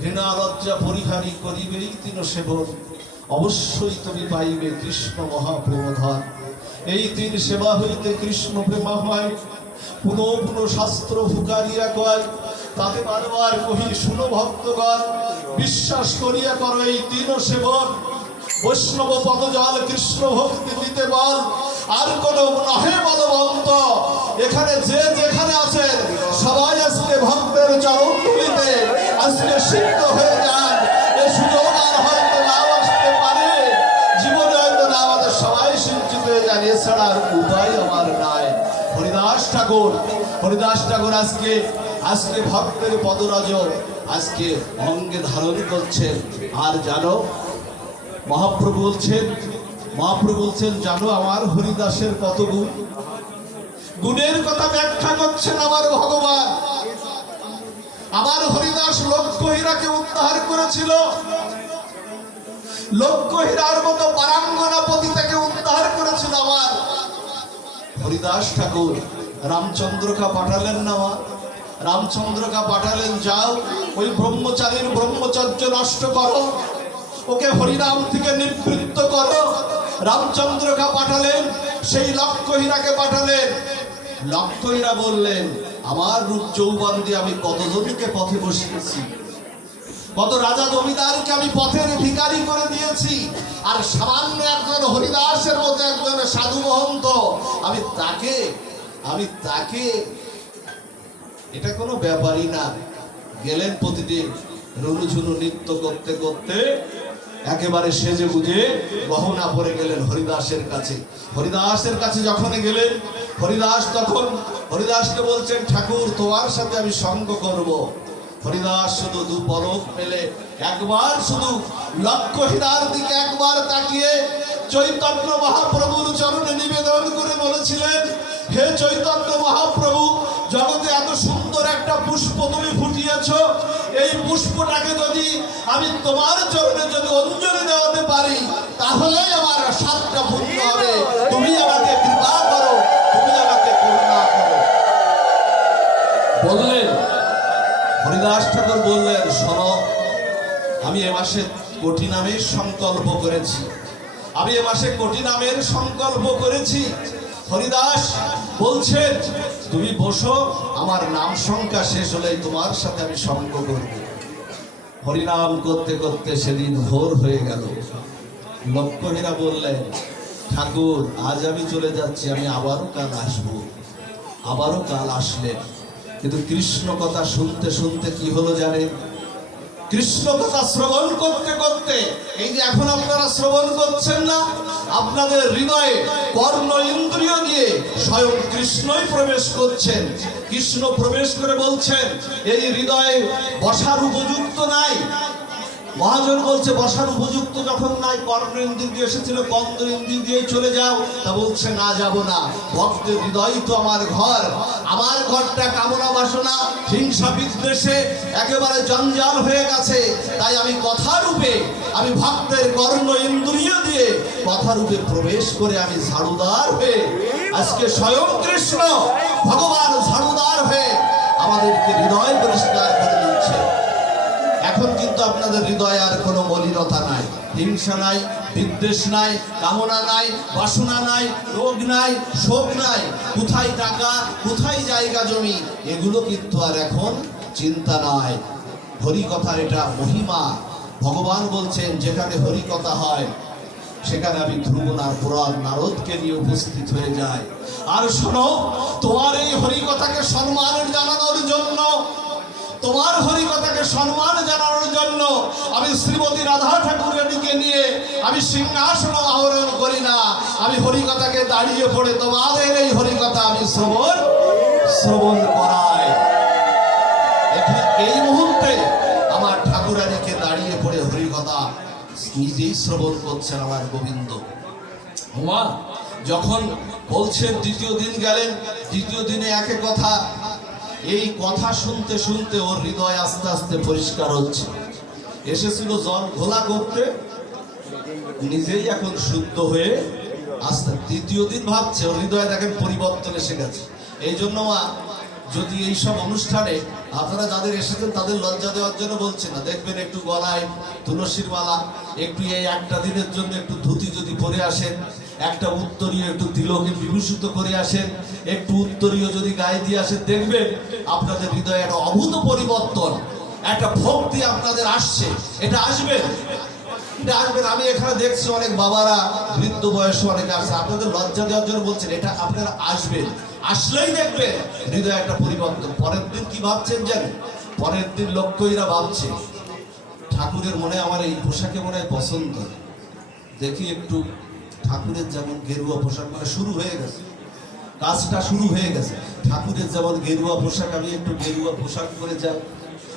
ঘৃণা লজ্জা পরিহারী করিবেই ৩ সেবন, অবশ্যই তুমি পাইবে কৃষ্ণ মহাপ্রেমধন। এই ৩ সেবা হইতে কৃষ্ণ প্রেমা হয়। পুনঃ শাস্ত্র ফুকারিয়া কয়, তাতে বারবার কহি শুনো ভক্তগণ, বিশ্বাস করিয়া করো এই ৩ সেবন। বৈষ্ণব পদজল কৃষ্ণ ভক্তি দিতে বল, আর কোন নহে বলবন্ত। এখানে যে যেখানে আছেন সবাই আজকে ভক্তের চরণ ধুলিতে আজকে সিদ্ধ হয়ে যান। এই সুযোগ আর হয়তো নাও আসতে পারে, জীবনে হয়তো না, আমাদের সবাই সিঞ্চিত হয়ে যান, এছাড়া আর উপায় আমার নাই। হরিদাস ঠাকুর আজকে ভক্তের পদরাজ আজকে অঙ্গে ধারণ করছেন। আর জানো মহাপ্রভু বলছেন জানো আমার হরিদাসের কত গুণের কথা ব্যাখ্যা করছেন আমার ভগবান। আমার হরিদাস লক্ষ্যহীরাকে উদ্ধার করেছিল, লক্ষ্যহীরার মতো পারাঙ্গনা পতিতাকে উদ্ধার করেছিল আমার হরিদাস ঠাকুর। রামচন্দ্রকে পাঠালেন না, রামচন্দ্রকে পাঠালেন, যাও ওই ব্রহ্মচারীর ব্রহ্মচর্য নষ্ট করো, ওকে হরিনাম থেকে নিবৃত্ত করো। রামচন্দ্রকে পাঠালেন, সেই লক্ষ্যহীরাকে পাঠালেন। লক্ষ্যহীরা বললেন, আমার রূপ যৌবন দিয়ে আমি কতজনকে পথে বসিয়েছি, কত রাজা জমিদারকে আমি পথের ভিখারি করে দিয়েছি, আর সামান্য একজন হরিদাসের মতো একজন সাধু মহন্ত আমি তাকে এটা কোনো ব্যাপারই না। গেলেন প্রতিদিন রুনুঝুনু নৃত্য করতে করতে একেবারে সেজে বুঝে গহনা পরে গেলেন হরিদাসের কাছে যখন গেলেন, হরিদাসকে বলছেন, ঠাকুর তোমার সাথে আমি সঙ্গ করব। হরিদাস শুধু 2 পলক মেলে একবার শুধু লক্ষ্যহীরার দিকে একবার তাকিয়ে চৈতন্য মহাপ্রভুর চরণে নিবেদন করে বলেছিলেন, হে চৈতন্য মহাপ্রভু, জগতে এত সুন্দর একটা পুষ্প তুমি ফুটিয়েছ, এই পুষ্পটাকে যদি আমি তোমার চরণে যদি অঞ্জলি দেওয়াতে পারি তাহলেই আমার 7টা পুণ্য হবে। তুমি আমাকে কৃপা করো, তুমি আমাকে করুণা করো। বললেন হরিদাস ঠাকুর বললেন, শোনো, আমি এ মাসে কোটি নামের সংকল্প করেছি, আমি এ মাসে কোটি নামের সংকল্প করেছি। হরিদাস বলছেন, তুমি বসো, আমার নাম সংখ্যা শেষ হলেই তোমার সাথে আমি সঙ্গ করব। হরিনাম করতে করতে সেদিন ভোর হয়ে গেল। লক্ষ্মীরা বললেন, ঠাকুর আজ আমি চলে যাচ্ছি, আমি আবারও কাল আসবো। আবারও কাল আসলেন, কিন্তু কৃষ্ণ কথা শুনতে শুনতে কি হলো জানেন? কৃষ্ণ কথা শ্রবণ করতে করতে, এই যে এখন আপনারা শ্রবণ করছেন না, আপনাদের হৃদয়ে কর্ণ ইন্দ্রিয় দিয়ে স্বয়ং কৃষ্ণই প্রবেশ করছেন। কৃষ্ণ প্রবেশ করে বলছেন, এই হৃদয়ে বসার উপযুক্ত নাই। মহাজন বলছে, বসার উপযুক্ত যখন নাই, কর্ণ ইন্দ্রিয় দিয়ে এসেছিল, কর্ণ ইন্দ্রিয় দিয়ে চলে যাও। তা বলছে, না, যাব না। ভক্তের হৃদয় তো আমার ঘর, আমার ঘরটা কামনা বাসনা হিংসা বিদ্বেষে একেবারে জঞ্জাল হয়ে গেছে। তাই আমি কথারূপে, আমি ভক্তের কর্ণ ইন্দ্রিয় দিয়ে কথারূপে প্রবেশ করে আমি ঝাড়ুদার হয়ে, আজকে স্বয়ং কৃষ্ণ ভগবান ঝাড়ুদার হয়ে আমাদেরকে হৃদয় পরিষ্কার করে দিচ্ছে। এখন কিন্তু আপনাদের হৃদয়ে আর কোনো মলিনতা নাই, হিংসা নাই, বিদ্বেষ নাই, কামনা নাই, বাসনা নাই, রোগ নাই, শোক নাই। কোথায় টাকা, কোথায় জায়গা জমি, এগুলো কিন্তু আর এখন চিন্তা নাই। হরি কথার এটা মহিমা। ভগবান বলছেন, যেখানে হরি কথা হয় সেখানে আমি ধ্রুব আর পুরাণ নারদকে নিয়ে উপস্থিত হয়ে যাই। আর শোনো, তোমার এই হরি কথাকে সম্মান জানানোর জন্য, তোমার হরি কথাকে সম্মান জানানোর জন্য আমি শ্রীমতী রাধা ঠাকুরানীকে নিয়ে আমি সিংহাসন আহরণ করি না, আমি হরি কথাকে দাঁড়িয়ে পড়ে তোমাদের এই হরি কথা আমি শ্রবণ করাই। এই মুহূর্তে আমার ঠাকুরানীকে দাঁড়িয়ে পড়ে হরি কথা নিজেই শ্রবণ করছেন আমার গোবিন্দ। হুমা যখন বলছেন, দ্বিতীয় দিন গেলেন, দ্বিতীয় দিনে একে কথা, এই কথা শুনতে শুনতে ওর হৃদয় আস্তে আস্তে পরিষ্কার হচ্ছে। এসেছিল জল ঘোলা করতে, নিজেই এখন শুদ্ধ হয়ে আস্তে তৃতীয় দিন ভাবছে, ওর হৃদয়ে দেখেন পরিবর্তন এসে গেছে। এই জন্য যদি এইসব অনুষ্ঠানে আপনারা যাদের এসেছেন তাদের লজ্জা দেওয়ার জন্য বলছে না, দেখবেন একটু গলায় তুলসীর মালা, একটু এই একটা দিনের জন্য একটু ধুতি যদি পরে আসেন, একটা উত্তরীয় একটু তিলকে বিভূষিত করে আসেন, একটু উত্তরীয় যদি গায়ে দিয়ে আসেন, দেখবেন আপনাদের হৃদয়ে একটা অভূত পরিবর্তন, একটা ভক্তি আপনাদের আসছে। এটা আসবেন, এটা আসবেন। আমি এখানে দেখছি অনেক বাবারা বৃদ্ধ বয়সে অনেকে আসছে, আপনাদের লজ্জা দেওয়ার জন্য বলছেন, এটা আপনারা আসবেন, আসলেই দেখবেন হৃদয়ে একটা পরিবর্তন। পরের দিন কি ভাবছেন জানেন? পরের দিন লক্ষ্যইরা ভাবছে, ঠাকুরের মনে আমার এই পোশাকে মনে হয় পছন্দ, দেখি একটু ঠাকুরের যেমন গেরুয়া পোশাক, মানে শুরু হয়ে গেছে, কাজটা শুরু হয়ে গেছে। ঠাকুরের যেমন গেরুয়া পোশাক, আমি একটু গেরুয়া পোশাক করে যাই।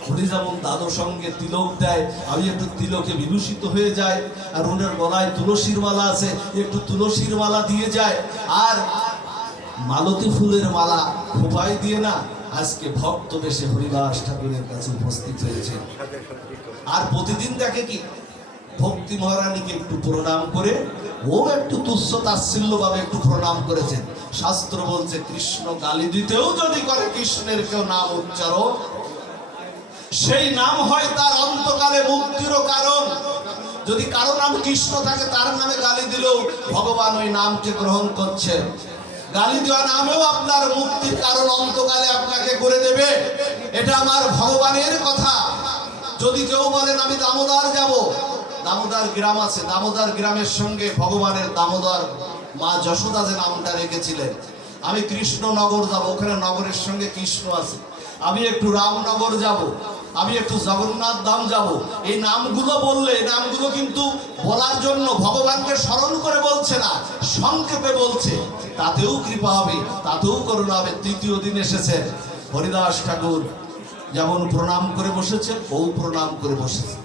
উনি যেমন দাদুর সঙ্গে তিলক দেয়, আমি একটু তিলকে বিভূষিত হয়ে যাই। আর ওনার গলায় তুলসীর মালা আছে, একটু তুলসীর মালা দিয়ে যায়। আর মালতী ফুলের মালা খোপায় দিয়ে না, আজকে ভক্ত বেশে হরিদাস ঠাকুরের কাছে উপস্থিত হয়েছে। আর প্রতিদিন দেখে কি, ভক্তি মহারানীকে একটু প্রণাম করে, ও একটু তুচ্ছ তাচ্ছিল্য ভাবে একটু প্রণাম করেছেন। শাস্ত্র বলছে, কৃষ্ণ গালি দিতেও যদি করে কৃষ্ণের কেউ নাম উচ্চারণ, সেই নাম হয় তার অন্তকালে মুক্তিরও কারণ। যদি কারো নাম কৃষ্ণ থাকে, তার নামে গালি দিলেও ভগবান ওই নামকে গ্রহণ করছেন। গালি দেওয়া নামেও আপনার মুক্তির কারণ অন্তকালে আপনাকে করে দেবে। এটা আমার ভগবানের কথা। যদি কেউ বলেন আমি দামোদর যাব, দামোদর গ্রাম আছে, দামোদর গ্রামের সঙ্গে ভগবানের দামোদর মা যশোদা যে নামটা রেখেছিলেন, আমি কৃষ্ণনগর যাব, ওখানে নগরের সঙ্গে কৃষ্ণ আছে। আমি একটু রামনগর যাব, আমি একটু জগন্নাথ ধাম যাব। এই নামগুলো বললে, এই নামগুলো কিন্তু বলার জন্য ভগবানকে স্মরণ করে বলছে না, সংক্ষেপে বলছে, তাতেও কৃপা হবে, তাতেও করুণা হবে। তৃতীয় দিন এসেছেন, হরিদাস ঠাকুর যেমন প্রণাম করে বসেছে, বউ প্রণাম করে বসেছে।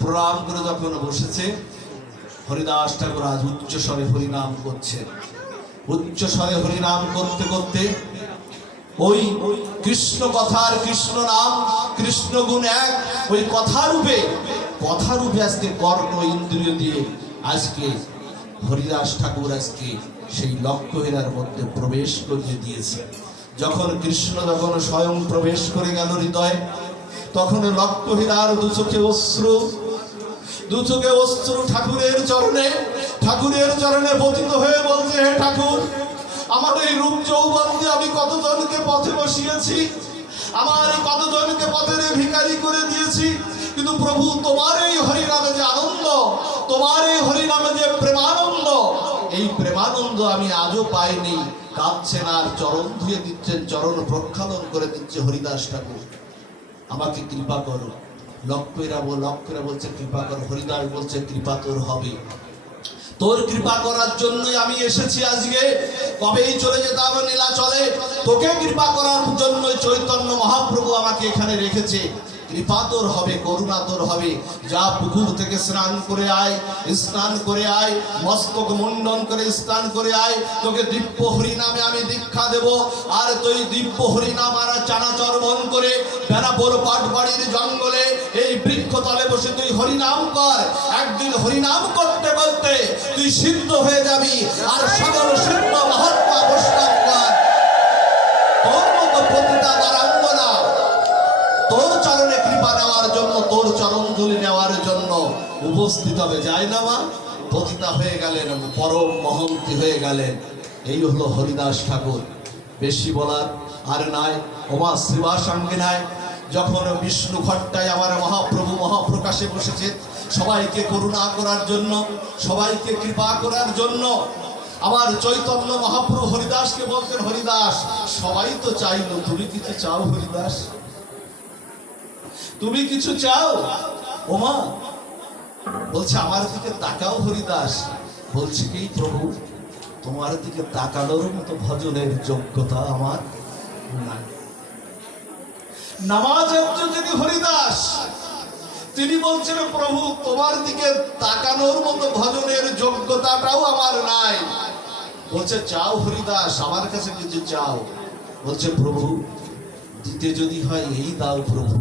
প্রণাম করে যখন বসেছে, হরিদাস ঠাকুর আজ উচ্চ স্বরে হরিনাম করছে। উচ্চ স্বরে হরিনাম করতে করতে ওই কৃষ্ণ কথার কৃষ্ণ নাম, কৃষ্ণ গুণ এক, ওই কথারূপে আজকে কর্ণ ইন্দ্রিয় দিয়ে আজকে হরিদাস ঠাকুর আজকে সেই লক্ষ্যহীনার মধ্যে প্রবেশ করিয়ে দিয়েছে। যখন কৃষ্ণ যখন স্বয়ং প্রবেশ করে গেল হৃদয়ে, তখন লক্ষ্মীরার দু চোখে অশ্রু ঠাকুরের চরণে পতিত হয়ে বলছে, হে ঠাকুর, আমার এই রূপ যৌবন দিয়ে আমি কতজনকে পথে বসিয়েছি, আমার কতজনকে পথের ভিখারি করে দিয়েছি, কিন্তু প্রভু তোমার এই হরিনামে যে আনন্দ, তোমার এই হরিনামে যে প্রেমানন্দ, এই প্রেমানন্দ আমি আজও পাইনি। কাঁদছেন আর চরণ ধুয়ে দিচ্ছেন, চরণ প্রক্ষালন করে দিচ্ছে হরিদাস ঠাকুর। আমাকে কৃপা করো। লক্ষ্মীরা বলছে কৃপা করো। হরিদাস বলছে কৃপা তোর হবে, তোর কৃপা করার জন্যই আমি এসেছি আজকে। কবেই চলে যেতাম নীলাচলে, তোকে কৃপা করার জন্যই চৈতন্য মহাপ্রভু আমাকে এখানে রেখেছে। কৃপা তোর হবে, করুণা তোর হবে। যা পুকুর থেকে স্নান করে আয়, মস্তক মুন্ডন করে স্নান করে আয়, তোকে দিব্য হরিনামে আমি দীক্ষা দেব। আর তুই দিব্য হরিনাম আর চানাচর বন করে বেনাপুর পাটবাড়ির জঙ্গলে এই বৃক্ষতলে বসে তুই হরিনাম কর। একদিন হরিনাম করতে করতে তুই সিদ্ধ হয়ে যাবি, আর সকল সিদ্ধ মহাত্মা বৈষ্ণব কর। তোর মতো প্রতিটা বারাঙ্গনা তোর চরণে কৃপা নেওয়ার জন্য, তোর চরণ ধুলি নেওয়ার জন্য উপস্থিত হবে। যায় না মা, পতিতা হয়ে গেলেন, পরম মহন্তি হয়ে গেলেন। এই হলো হরিদাস ঠাকুর। বেশি বলার আর নাই। ওমা শ্রীবাসাঙ্গে নাই। যখন বিষ্ণু ঘট্টায় আমার মহাপ্রভু মহাপ্রকাশে বসেছে সবাইকে করুণা করার জন্য, সবাইকে কৃপা করার জন্য, আমার চৈতন্য মহাপ্রভু হরিদাসকে বলতেন, হরিদাস সবাই তো চাইলো, তুমি কিছু চাও হরিদাস? তুমি কিছু চাও? ওমা বলছে আমার দিকে তাকাও হরিদাস। বলছে কি প্রভু, তোমার দিকে তাকানোর মতো ভজনের যোগ্যতা আমার নাই। নামাজ যিনি হরিদাস, তিনি বলছেন প্রভু তোমার দিকে তাকানোর মতো ভজনের যোগ্যতাটাও আমার নাই। বলছে চাও হরিদাস, আমার কাছে কিছু চাও? বলছে প্রভু দিতে যদি হয় এই দাও প্রভু।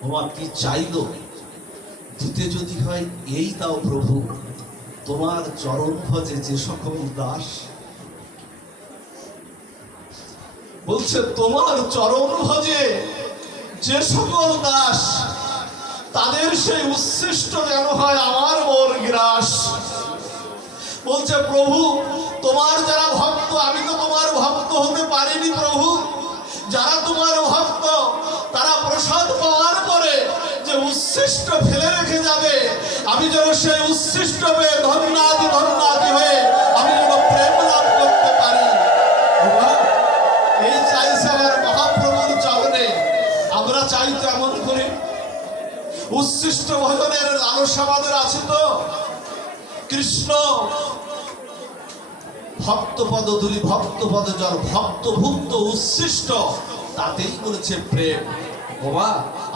তোমার কি চাইলো? দিতে যদি হয় এই দাও প্রভু। তোমার চরণ ভজে যে সকল দাস, বলছে তোমার চরণ ভজে যে সকল দাস, তাদের সেই উচ্ছিষ্ট যেন হয় আমার মোর গ্রাস। বলছে প্রভু তোমার যারা ভক্ত, আমি তো তোমার ভক্ত হতে পারিনি প্রভু, যারা তোমার ভক্ত তারা প্রসাদ পাওয়ার পরে যে উচ্ছিষ্ট ফেলে রেখে যাবে, আমি যেন সেই উচ্ছিষ্ট পেয়ে ধন্যাদি হয়ে আমি যেন প্রেম লাভ করতে পারি। এই চাইছে আমার মহাপ্রভুর চরণে। আমরা চাই তো এমন করে উচ্ছিষ্ট ভজনের লালসা আমাদের আছে তো? কৃষ্ণ ভক্তপদ ধুলি, ভক্তপদ জল, ভক্তভুক্ত উচ্ছিষ্ট, তাতেই বলেছে প্রেম। বাবা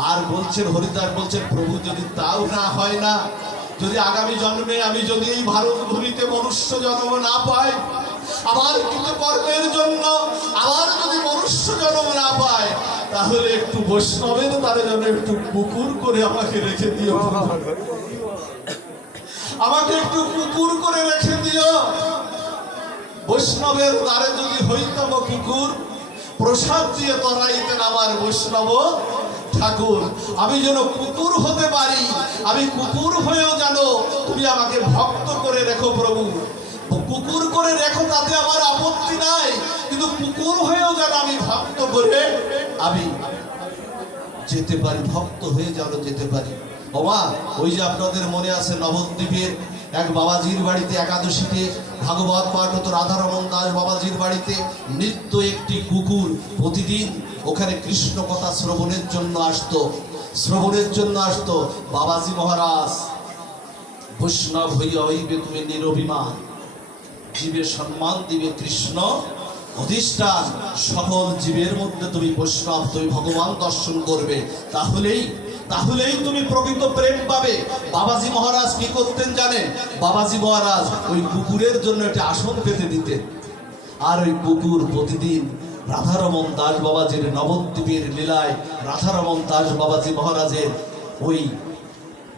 আর বলছেন হরিদাস বলছেন প্রভু যদি তাও না হয় না, যদি আগামী জন্মে আমি যদি এই ভারত ভূমিতে মনুষ্য জন্ম না পাই, আমার কৃতকর্মের জন্য আবার যদি মনুষ্য জন্ম না পায়, তাহলে একটু বৈষ্ণবের তাদের জন্য একটু কুকুর করে আমাকে রেখে দিও, আমাকে একটু কুকুর করে রেখে দিও। বৈষ্ণবের দ্বারে যদি হইতাম কুকুর, প্রসাদ দিয়ে তরাইতেন আমার বৈষ্ণব ঠাকুর। আমি যেন কুকুর হতে পারি, আমি কুকুর হয়েও যেন তুমি আমাকে ভক্ত করে রেখো প্রভু। কুকুর করে রেখো তাতে আমার আপত্তি নাই, কিন্তু কুকুর হয়েও যেন আমি ভক্ত করে আমি যেতে পারি, ভক্ত হয়ে যেন যেতে পারি। বাবা ওই যে আপনাদের মনে আছে নবদ্বীপের এক বাবাজির বাড়িতে একাদশীতে ভাগবত পাঠ হতো, রাধারমন দাস বাবাজির বাড়িতে নিত্য একটি কুকুর প্রতিদিন ওখানে কৃষ্ণ কথা শ্রবণের জন্য আসতো। বাবাজি মহারাজ বৈষ্ণব হইয়া হইবে তুমি নিরভিমান, জীবের সম্মান দিবে কৃষ্ণ অধিষ্ঠান, সকল জীবের মধ্যে তুমি বৈষ্ণব, তুমি ভগবান দর্শন করবে, তাহলেই তুমি প্রকৃত প্রেম পাবে। বাবাজি মহারাজ কি করতেন জানেন? বাবাজি মহারাজ ওই কুকুরের জন্য একটা আসন পেতে দিতেন, আর ওই কুকুর প্রতিদিন রাধারমন দাস বাবাজির নবদ্বীপের লীলায় রাধারমন দাস বাবাজি মহারাজের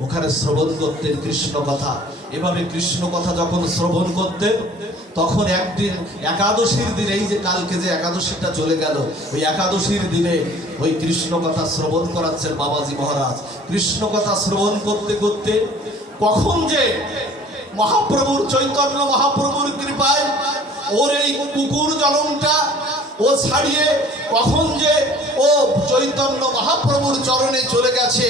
ওখানে শ্রবণ করতেন কৃষ্ণ কথা। এভাবে কৃষ্ণ কথা যখন শ্রবণ করতেন, তখন একদিন একাদশীর দিন, এই যে কালকে যে একাদশীটা চলে গেল, ওই একাদশীর দিনে ওই কৃষ্ণ কথা শ্রবণ করাচ্ছেন বাবাজি মহারাজ। কৃষ্ণ কথা শ্রবণ করতে করতে কখন যে মহাপ্রভুর চৈতন্য মহাপ্রভুর কৃপায় ওর এই কুকুর জনমটা ও ছাড়িয়ে কখন যে ও চৈতন্য মহাপ্রভুর চরণে চলে গেছে,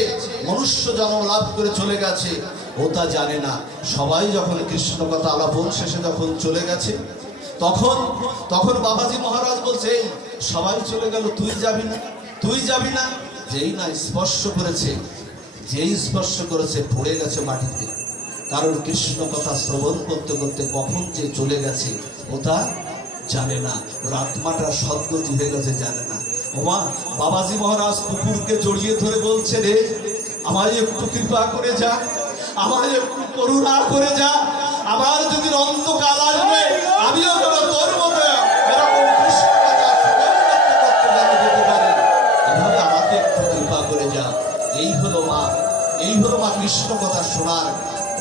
মনুষ্য জন্ম লাভ করে চলে গেছে, ও তা জানে না। সবাই যখন কৃষ্ণ কথা আলাপন শেষে যখন চলে গেছে, তখন বাবাজি মহারাজ বলছে, এই সবাই চলে গেল, তুই যাবি না, তুই যাবি না। যেই না স্পর্শ করেছে পড়ে গেছে মাটিতে। কারণ কৃষ্ণ কথা শ্রবণ করতে করতে কখন যে চলে গেছে ও তা জানে না, ওর আত্মাটা সদ্গতি হয়ে গেছে জানে না। ওমা বাবাজি মহারাজ কুকুরকে জড়িয়ে ধরে বলছে, রে আমায় একটু কৃপা করে যা, আমায় একটু করুণা করে যা, আমার যদি অন্তকাল আসবে আমিও যেন তোর মতো এরকম কৃষ্ণ কথা শ্রবণ করতে যেন যেতে পারি, এভাবে আমাকে একটু কৃপা করে যা। এই হলো মা কৃষ্ণ কথা শোনার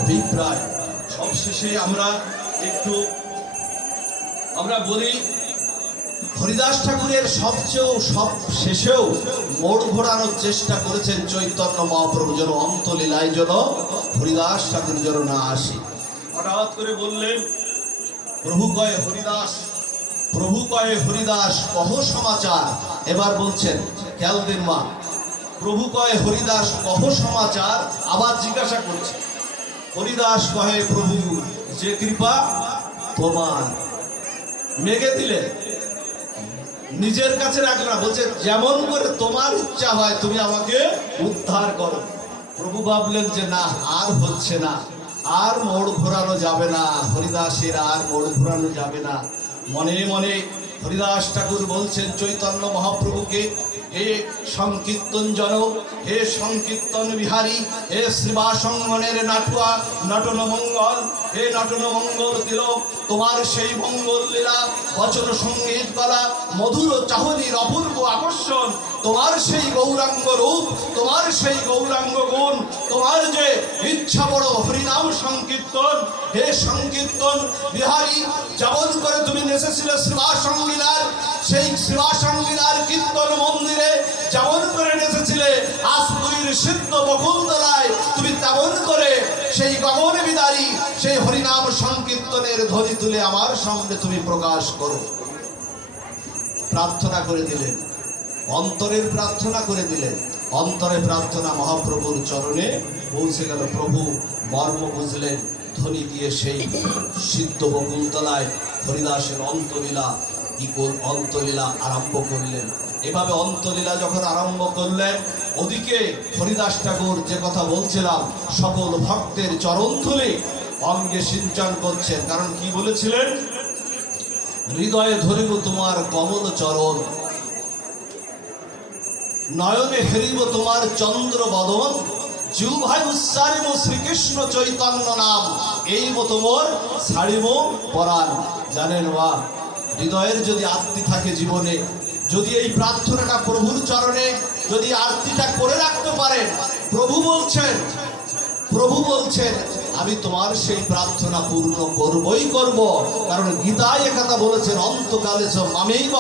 অভিপ্রায়। সবশেষে আমরা বলি, হরিদাস ঠাকুরের সব শেষেও মোড় ঘোরানোর চেষ্টা করেছেন চৈতন্য মহাপ্রভু, যেন অন্তলীলায় যেন হরিদাস ঠাকুর যেন না আসে। হঠাৎ করে বললেন, প্রভু কয়ে হরিদাস কহ সমাচার। এবার বলছেন, খেয়াল দিন মা, প্রভু কয়ে হরিদাস কহ সমাচার। আবার জিজ্ঞাসা করছে, হরিদাস কহে প্রভু যে কৃপা তোমার। মেঘে দিলেন, নিজের কাছে রাখলো না, বলছে যেমন করে তোমার ইচ্ছা হয় তুমি আমাকে উদ্ধার করো। প্রভু ভাবলেন যে না, আর হচ্ছে না, আর মোড় ঘোরানো যাবে না, হরিদাসের আর মোড় ঘোরানো যাবে না। মনে মনে হরিদাস ঠাকুর বলছেন চৈতন্য মহাপ্রভুকে, হে সংকীর্তন জনক, হে সংকীর্তন বিহারী, হে শ্রীবাসঙ্গনের নাটুয়া নটন মঙ্গল, হে নটন মঙ্গল তিলক, তোমার সেই মঙ্গল লীলা বচন সঙ্গীত কলা মধুর চাহনির অপূর্ব আকর্ষণ, তোমার সেই গৌরাঙ্গ রূপ, তোমার সেই গৌরাঙ্গ গুণ, তোমার যে ইচ্ছা বড় হরিনাম সংকীর্তন, হে সংকীর্তন বিহারী, যেমন করে তুমি নেচেছিলে শ্রীবাসঙ্গিনার, সেই শ্রীবাসঙ্গিনার কীর্তন মন্দিরে যেমন করে নেচেছিলে আজপুরীর সিদ্ধ বকুলতলায়, তুমি তেমন করে সেই গগন বিদারী সেই হরিনাম সংকীর্তনের ধ্বনি তুলে আমার সামনে তুমি প্রকাশ করো। প্রার্থনা করে দিলেন, অন্তরের প্রার্থনা করে দিলেন। অন্তরে প্রার্থনা মহাপ্রভুর চরণে পৌঁছে গেল। প্রভু মর্ম বুঝলেন, ধ্বনি দিয়ে সেই সিদ্ধ বকুলতলায় হরিদাসের অন্তলীলা আরম্ভ করলেন। এভাবে অন্তলীলা যখন আরম্ভ করলেন, ওদিকে হরিদাস ঠাকুর যে কথা বলছিলাম, সকল ভক্তের চরণধুলি অঙ্গে সিঞ্চন করছেন। কারণ কি বলেছিলেন, হৃদয়ে ধরিব তোমার কমল চরণ, নয়নে হেরিব তোমার চন্দ্র বদন, জিহ্বাই উচ্চারিব শ্রীকৃষ্ণ চৈতন্য নাম, এই মতো মোর ছাড়িব পরাণ। জানেন মা, হৃদয়ের যদি আরতি থাকে জীবনে, যদি এই প্রার্থনাটা প্রভুর চরণে যদি আরতিটা করে রাখতে পারেন, প্রভু বলছেন আমি তোমার সেই প্রার্থনা পূর্ণ করবই করব। কারণ গীতায় একথা বলেছেন, অন্তকালে চ মামেইব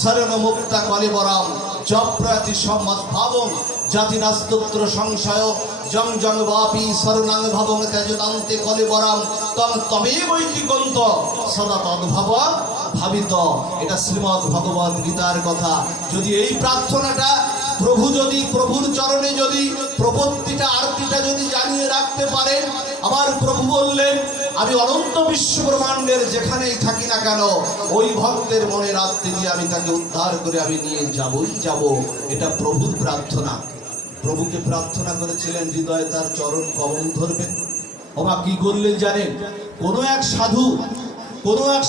শরণ মুক্তা কলেবরাম জপ্রাতি সম্মদ্ভাবং জাতি নাস্তোত্র সংশয় জং জং বাপি শরণাং ভাবং তেজদান্তে কলেবরাম তং তবে বৈদিকন্ত সদা তদ্ভাব ভাবিত। এটা শ্রীমদ্ ভগবদ গীতার কথা। যদি এই প্রার্থনাটা প্রভুর চরণে যদি প্রপত্তিটা আরতিটা যদি জানিয়ে রাখতে পারেন, আবার প্রভু বললেন আমি অনন্ত বিশ্ব ব্রহ্মাণ্ডের যেখানেই থাকি না কেন, ওই ভক্তের মনের আরতি দিয়ে আমি তাকে উদ্ধার করে আমি নিয়ে যাব। এটা প্রভুর প্রার্থনা। প্রভুকে প্রার্থনা করেছিলেন, হৃদয়ে তার চরণ কমল ধরবেন। ওমা কি করলেন জানেন, কোনো এক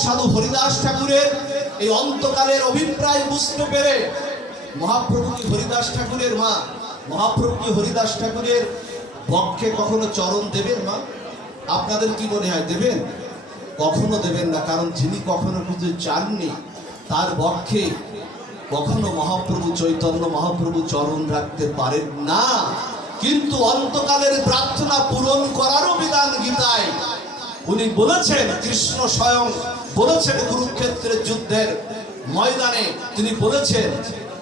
সাধু হরিদাস ঠাকুরের এই অন্তকালের অভিপ্রায় বুঝতে পেরে, মহাপ্রভু কি হরিদাস ঠাকুরের মা, মহাপ্রভু কি হরিদাস ঠাকুরের বক্ষে কখনো চরণ দেবেন মা? আপনাদের কি মনে হয় দেবেন? কখনো দেবেন না। কারণ যিনি কখনো কিছু চাননি, তার বক্ষে কখনো মহাপ্রভু চৈতন্য মহাপ্রভু চরণ রাখতে পারেন না। কিন্তু অন্তকালের প্রার্থনা পূরণ করারও বিধান গীতায় উনি বলেছেন। কৃষ্ণ স্বয়ং বলেছেন কুরুক্ষেত্রের যুদ্ধের ময়দানে, তিনি বলেছেন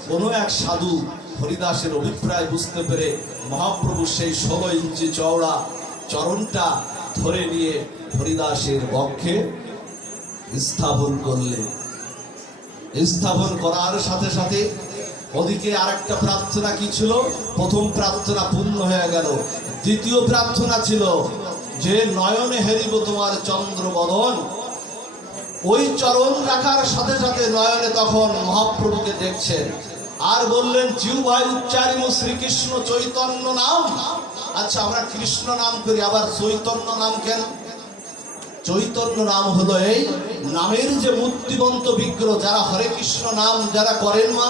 কোন এক সাধু হরিদাসের অভিপ্রায় বুঝতে পেরে মহাপ্রভু সেই 16 ইঞ্চি চওড়া চরণটা ধরে নিয়ে হরিদাসের বক্ষে স্থাপন করলেন। স্থাপন করার সাথে সাথে ওদিকে আরেকটা প্রার্থনা কি ছিল? প্রথম প্রার্থনা পূর্ণ হয়ে গেল। দ্বিতীয় প্রার্থনা ছিল যে নয়নে হেরিব তোমার চন্দ্রবদন। ওই চরণ রাখার সাথে সাথে নয়নে তখন মহাপ্রভুকে দেখছেন আর বললেন জিহ্বায় উচ্চারিব শ্রীকৃষ্ণ চৈতন্য নাম। আচ্ছা, আমরা কৃষ্ণ নাম করি, আবার চৈতন্য নাম কেন? চৈতন্য নাম হলো এই নামের যে মূর্তিবন্ত বিগ্রহ। যারা হরে কৃষ্ণ নাম যারা করেন, মা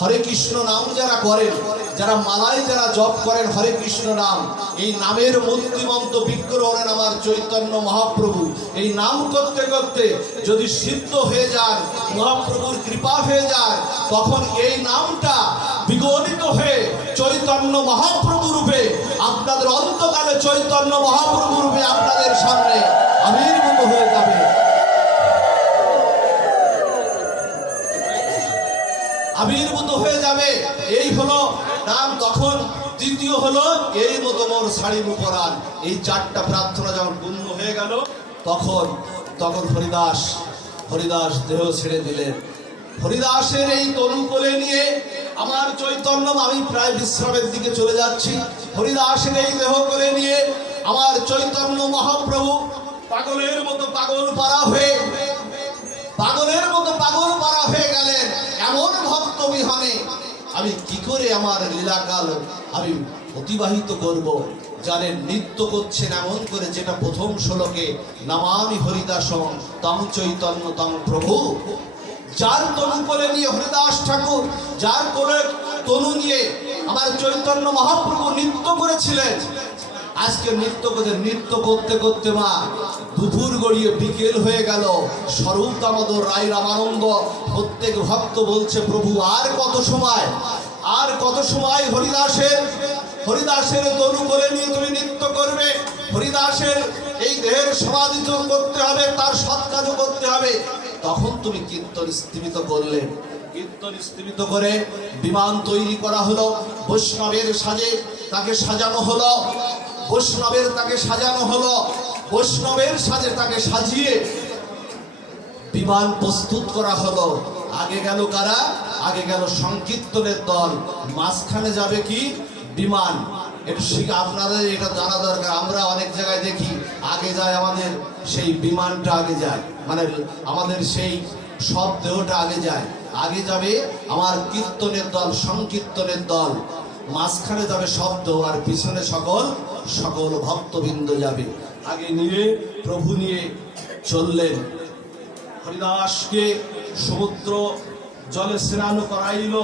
হরে কৃষ্ণ নাম যারা করেন, যারা মালায় যারা জপ করেন হরে কৃষ্ণ নাম, এই নামের মূর্তিবন্ত বিগ্রহ হলেন আমার চৈতন্য মহাপ্রভু। এই নাম করতে করতে যদি সিদ্ধ হয়ে যান, মহাপ্রভুর কৃপা হয়ে যায়, তখন এই নামটা বিগলিত হয়ে চৈতন্য মহাপ্রভু রূপে আপনাদের অন্তকালে চৈতন্য মহাপ্রভু রূপে আপনাদের সামনে আবির্ভূত হয়ে যাবে। আবির্ভূত হয়ে যাবে, এই হলো নাম। তখন তৃতীয় হলো এই মতো মোর শাড়ির উপরান। এই 4টা প্রার্থনা যখন পূর্ণ হয়ে গেল, তখন হরিদাস দেহ ছেড়ে দিলেন। হরিদাসের এই তনু কোলে নিয়ে আমার চৈতন্য, আমি প্রায় বিশ্রামের দিকে চলে যাচ্ছি, হরিদাসের এই দেহ কোলে নিয়ে আমার চৈতন্য মহাপ্রভু পাগলের মতো পাগল পারা হয়ে গেলেন। এমন ভক্ত বিহনে আমি কি করে আমার লীলাকাল আমি অতিবাহিত করব? জানেন, নৃত্য করছেন এমন করে, যেটা প্রথম শ্লোকে নামামি হরিদাসং তং চৈতন্য তং প্রভু। যার তনু কোলে নিয়ে হরিদাস ঠাকুর, যার কোলে তনু নিয়ে আমার চৈতন্য মহাপ্রভু নৃত্য করেছিলেন, আজকে নৃত্য করতে করতে মা দুপুর গড়িয়ে বিকেল হয়ে গেল। স্বরূপ দামোদর রায় রামানন্দ প্রত্যেক ভক্ত বলছে, প্রভু আর কত সময় হরিদাসের তনু কোলে নিয়ে তুমি নৃত্য করবে? হরিদাসের এই দেহের সমাধি করতে হবে, তার সৎকাজও করতে হবে। তখন তুমি কীর্তন স্থিমিত করলে। কীর্তন স্থিমিত করে বিমান তৈরি করা হলো, বৈষ্ণবের সাজে তাকে সাজানো হলো, বৈষ্ণবের সাজে তাকে সাজিয়ে বিমান প্রস্তুত করা হলো। আগে গেল কারা? আগে গেল সংকীর্তনের দল, মাঝখানে যাবে কি বিমান। একটু আপনাদের এটা জানা দরকার। আমরা অনেক জায়গায় দেখি আগে যায় আমাদের সেই বিমানটা, আগে যায় মানে আমাদের সেই সব দেহটা আগে যাবে আমার কীর্তনের দল, সংকীর্তনের দল। মাঝখানে যাবে শব্দ, আর পিছনে সকল ভক্তবৃন্দ যাবে। আগে নিয়ে প্রভু নিয়ে চললেন। হরিদাসকে সমুদ্র জলে স্নান করাইল।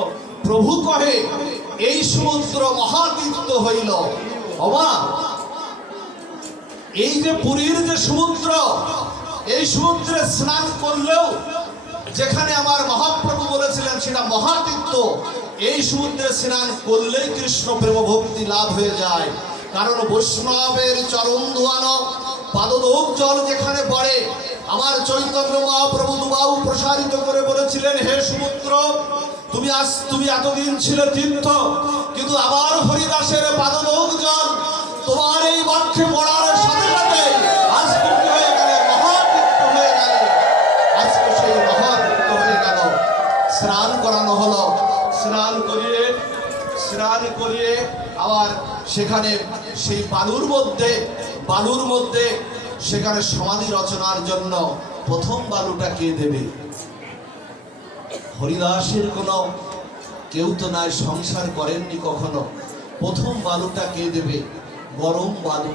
প্রভু কহে এই সমুদ্র মহাতীর্থ হইল। অমা, এই যে পুরীর যে সমুদ্র, এই সমুদ্রে স্নান করলেও যেখানে আমার মহাপ্রভু বলেছিলেন সেটা মহাতীর্থ, এই সমুদ্রে স্নান করলেই কৃষ্ণ প্রেম ভক্তি লাভ হয়ে যায়। কারণ বৈষ্ণবের চরণ ধোয়ানো পাদদোক জল যেখানে পড়ে, আমার চৈতন্য মহাপ্রভু দুবাহু প্রসারিত করে বলেছিলেন, হে সমুদ্র, তুমি এতদিন ছিলে তীর্থ, কিন্তু আমার হরিদাসের পাদদোক জল তোমার এই বক্ষে পড়ার সাথে সাথে আজ তুমি হয়ে গেলে মহাতীর্থ হয়ে গেলে। আজকে সেই মহাতীর্থ হয়ে গেল। স্নান করানো হলো, স্নান করিয়ে আবার সেখানে সেই বালুর মধ্যে সেখানে সমাধি রচনার জন্য প্রথম বালুটা কে দেবে? হরিদাসের কোনো কেউ তো নাই, সংসার করেননি কখনো। প্রথম বালুটা কে দেবে? গরম বালু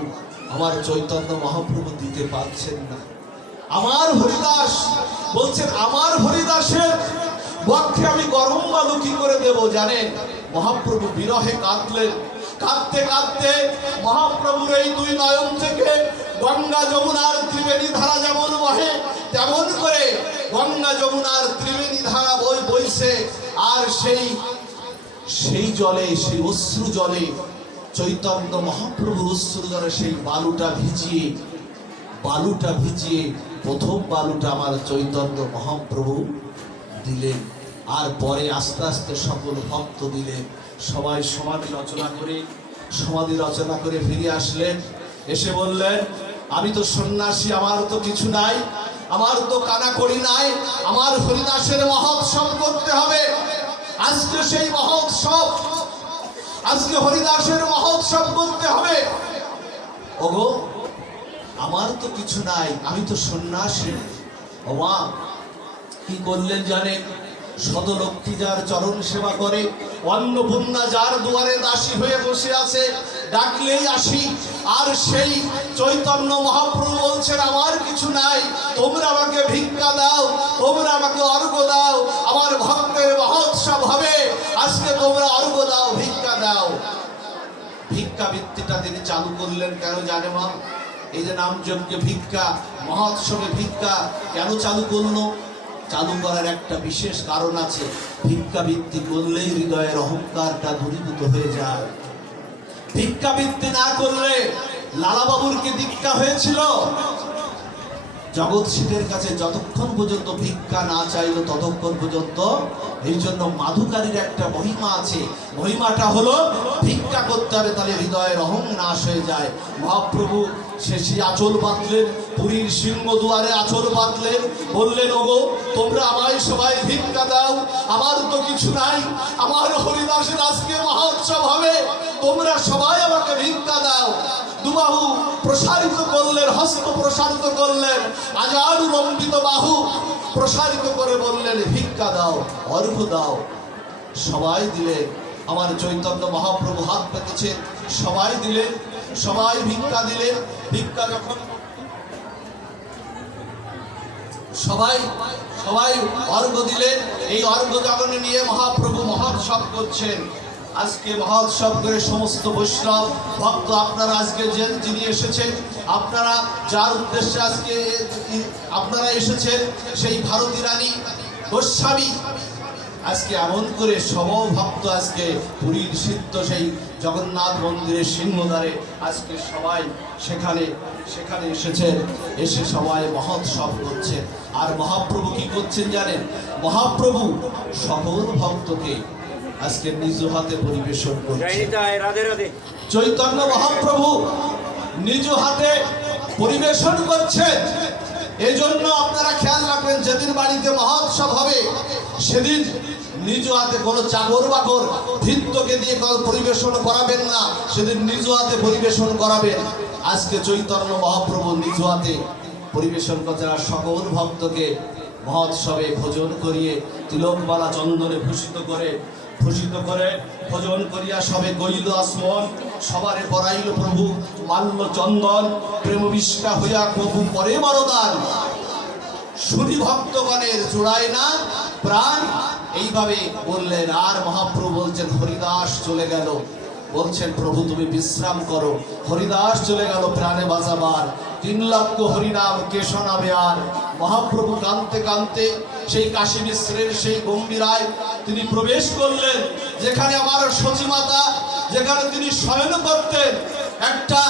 আমার চৈতন্য মহাপ্রভু দিতে পারছেন না। আমার হরিদাস বলছেন, আমার হরিদাসের বক্ষে আমি গরম বালু কি করে দেব? জানেন, মহাপ্রভু বিরহে কাঁদলেন। কাঁদতে কাঁদতে মহাপ্রভুর এই 2 নয়ন থেকে গঙ্গা যমুনার ত্রিবেণী ধারা যেমন বহে, তেমন করে গঙ্গা যমুনার ত্রিবেণী ধারা বইছে। আর সেই জলে, সেই অশ্রু জলে চৈতন্য মহাপ্রভুর অশ্রু জলে সেই বালুটা ভিজিয়ে প্রথম বালুটা আমার চৈতন্য মহাপ্রভু দিলেন, আর পরে আস্তে আস্তে সকল ভক্ত দিলেন। সবাই সমাধি রচনা করে ফিরে আসলেন। এসে বললেন, আমি তো সন্ন্যাসী, আমার তো কিছু নাই, আমার তো কানাকড়ি নাই, আমার হরিদাসের মহোৎসব করতে হবে। আজকে সেই মহোৎসব, আজকে হরিদাসের মহোৎসব করতে হবে। ওগো, আমার তো কিছু নাই, আমি তো সন্ন্যাসী। ও মা, কি করলেন জানেন? শতলক্ষ্মী যার চরণ সেবা করে, অন্নপূর্ণা যার দুয়ারে দাসী হয়ে বসে আছে, ডাকলেই আসি। আর সেই চৈতন্য মহাপ্রভু বলছেন, আমার কিছু নাই, তোমরা আমাকে ভিক্ষা দাও, তোমরা আমাকে অর্ঘ্য দাও, আমার ভক্তের মহোৎসব হবে, আজকে তোমরা অর্ঘ্য দাও, ভিক্ষা দাও। ভিক্ষাবৃত্তিটা তিনি চালু করলেন কেন জানে মা? এই যে নামযজ্ঞে ভিক্ষা, মহোৎসবে ভিক্ষা কেন চালু করলো? চালু করার একটা বিশেষ কারণ আছে। ভিক্ষাবৃত্তি করলেই হৃদয়ের অহংকারটা দূরীভূত হয়ে যায়। ভিক্ষাবৃত্তি না করলে, লালাবাবুর কি দীক্ষা হয়েছিল? জগৎ সিটের কাছে যতক্ষণ পর্যন্ত ভিক্ষা না চাইল ততক্ষণ পর্যন্ত। এই জন্য মাধুকারীর একটা মহিমা আছে, মহিমাটা হলো ভিক্ষা করতে হবে, তাহলে হৃদয়ের অহং নাশ হয়ে যায়। মহাপ্রভু শেষে আঁচল বাঁধলেন, পুরীর সিংহ দুয়ারে আঁচল বাঁধলেন, বললেন, ওগো তোমরা আমায় সবাই ভিক্ষা দাও, আমার তো কিছু নাই, আমার হরিদাসের আজকে মহোৎসব হবে, তোমরা সবাই আমাকে ভিক্ষা দাও। দুবাহু প্রসারিত করলেন, হস্ত প্রসারিত করলেন, আজানু লম্বিত বাহু প্রসারিত করে বললেন, ভিক্ষা দাও, অর্ঘ্য দাও। সবাই দিলেন। আমার চৈতন্য মহাপ্রভু হাত পেতেছেন, সবাই দিলেন, সবাই ভিক্ষা দিলেন। ভিক্ষা যখন সবাই অর্ঘ্য দিলেন, এই অর্ঘ্য যখন নিয়ে মহাপ্রভু মহোৎসব করছেন। আজকে মহোৎসব করে সমস্ত বৈষ্ণব ভক্ত আপনারা আজকে যিনি এসেছেন, আপনারা যার উদ্দেশ্যে আজকে আপনারা এসেছেন, সেই ভারতী রানী গোস্বামী আজকে এমন করে সব ভক্ত আজকে পুরীর সিদ্ধ সেই জগন্নাথ মন্দিরের সিংহদ্বারে আজকে সবাই সেখানে এসেছেন, এসে সবাই মহোৎসব করছেন। আর মহাপ্রভু কি করছেন জানেন? মহাপ্রভু সকল ভক্তকে আজকে নিজ হাতে পরিবেশন করছেন। চৈতন্য মহাপ্রভু নিজ হাতে পরিবেশন করছেন। এজন্য আপনারা খেয়াল রাখবেন, যেদিন বাড়িতে মহোৎসব হবে সেদিন নিজ হাতে কোনো চাকর বাকর ভৃত্যকে দিয়ে পরিবেশন করাবেন না, সেদিন নিজ হাতে পরিবেশন করাবেন। আজকে চৈতন্য মহাপ্রভু নিজ হাতে পরিবেশন করছেন, আর সকল ভক্তকে মহোৎসবে ভোজন করিয়ে তিলকমালা চন্দনে ভূষিত করে ভোজন করিয়া সবে গইল আসমন, সবারে পরাইল প্রভু মাল্য চন্দন, প্রেম বিষ্কা হইয়া প্রভু পরে বরদান, শুনি ভক্তগণের জোড়ায় না প্রাণ। এইভাবে বললেন। আর মহাপ্রভু বলছেন, হরিদাস চলে গেল, বলছেন প্রভু তুমি বিশ্রাম করো। হরিদাস চলে গেল প্রাণে বাজাবার, 3 লক্ষ হরিনাম কে শোনাবে আর। মহাপ্রভু কাঁদতে কাঁদতে সেই কাশী মিশ্রের সেই গম্ভীরায় তিনি প্রবেশ করলেন, যেখানে আমার সচিমাতা, যেখানে তিনি শয়ন করতেন, একটা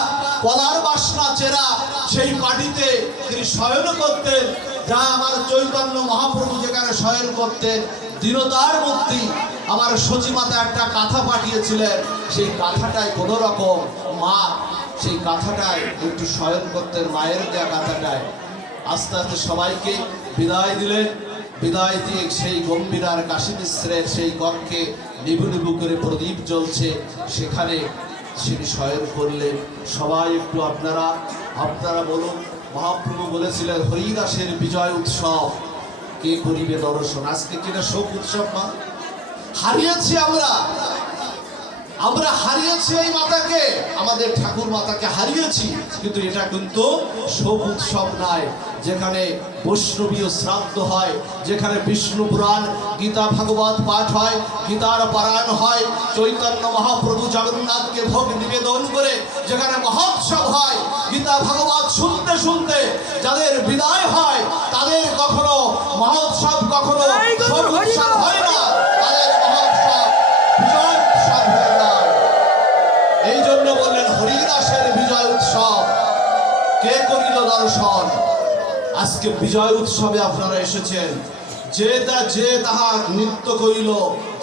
কলার বাসনা চেরা সেই মাটিতে তিনি শয়ন করতেন। যা আমার চৈতন্য মহাপ্রভু যেখানে শয়ন করতেন, দীনতার মূর্তি আমার সচিমাতা একটা কাঁথা পাঠিয়েছিলেন, সেই কাঁথাটায় কোনো রকম মা সেই কাঁথাটায় একটু শয়ন করতেন, মায়ের দেয়া কাঁথাটায়। আস্তে আস্তে সবাইকে বিদায় দিলেন। বিদায় দিয়ে সেই গম্ভীরার কাশী মিশ্রের সেই কক্ষে নিবু নিবু করে প্রদীপ জ্বলছে, সেখানে তিনি শয়ন করলেন। সবাই একটু আপনারা বলুন, মহাপ্রভু বলেছিলেন হরিদাসের বিজয় উৎসব কে করিবে দর্শন। আজকে কিনা শোক উৎসব না, হারিয়েছি আমরা হারিয়েছি এই মাতাকে, আমাদের ঠাকুর মাতাকে হারিয়েছি, কিন্তু এটা কিন্তু শোক উৎসব নয়। যেখানে বৈষ্ণবীয় শ্রাদ্ধ হয়, যেখানে বিষ্ণু পুরাণ গীতা ভাগবত পাঠ হয়, গীতার পারায়ণ হয়, চৈতন্য মহাপ্রভু জগন্নাথকে ভোগ নিবেদন করে যেখানে মহোৎসব হয়, গীতা ভাগবত শুনতে শুনতে যাদের বিদায় হয়, তাদের কখনো মহোৎসব কখনো শোক উৎসব হয় না, তাদের মহোৎসব বিজয় উৎসব হয়ে যায়। এই জন্য বললেন হরিদাসের বিজয় উৎসব কে করিল দর্শন। আজকে বিজয় উৎসবে আপনারা এসেছেন। যে তাহা নৃত্য কইল,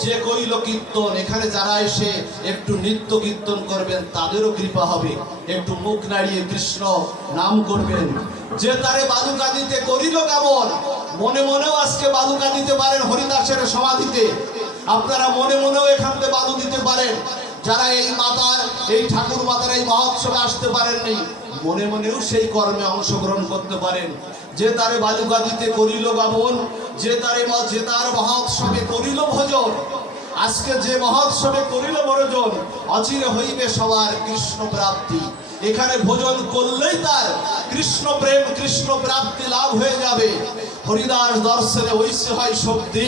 যে কইল কীর্তন, এখানে যারা এসে একটু নৃত্য কীর্তন করবেন তাদেরও কৃপা হবে। একটু মুখ নাড়িয়ে কৃষ্ণ নাম করবেন। যে তারে বালুকা দিতে করিল কেমন, মনে মনেও আজকে বালুকা দিতে পারেন হরিদাসের সমাধিতে। আপনারা মনে মনেও এখান থেকে বালু দিতে পারেন। যারা এই মাতার, এই ঠাকুর মাতার এই মহোৎসবে আসতে পারেননি, মনে মনেও সেই কর্মে অংশগ্রহণ করতে পারেন। যে তারে বালুকা দিতে করিল গামন, যে তার মহোৎসবে করিল ভোজন। আজকে যে মহোৎসবে করিল ভোজন, অচিরে হইবে সবার কৃষ্ণ প্রাপ্তি। এখানে ভোজন করলেই তার কৃষ্ণ প্রেম, কৃষ্ণ প্রাপ্তি লাভ হয়ে যাবে। হরিদাস দর্শনে ঐসে হয় শক্তি।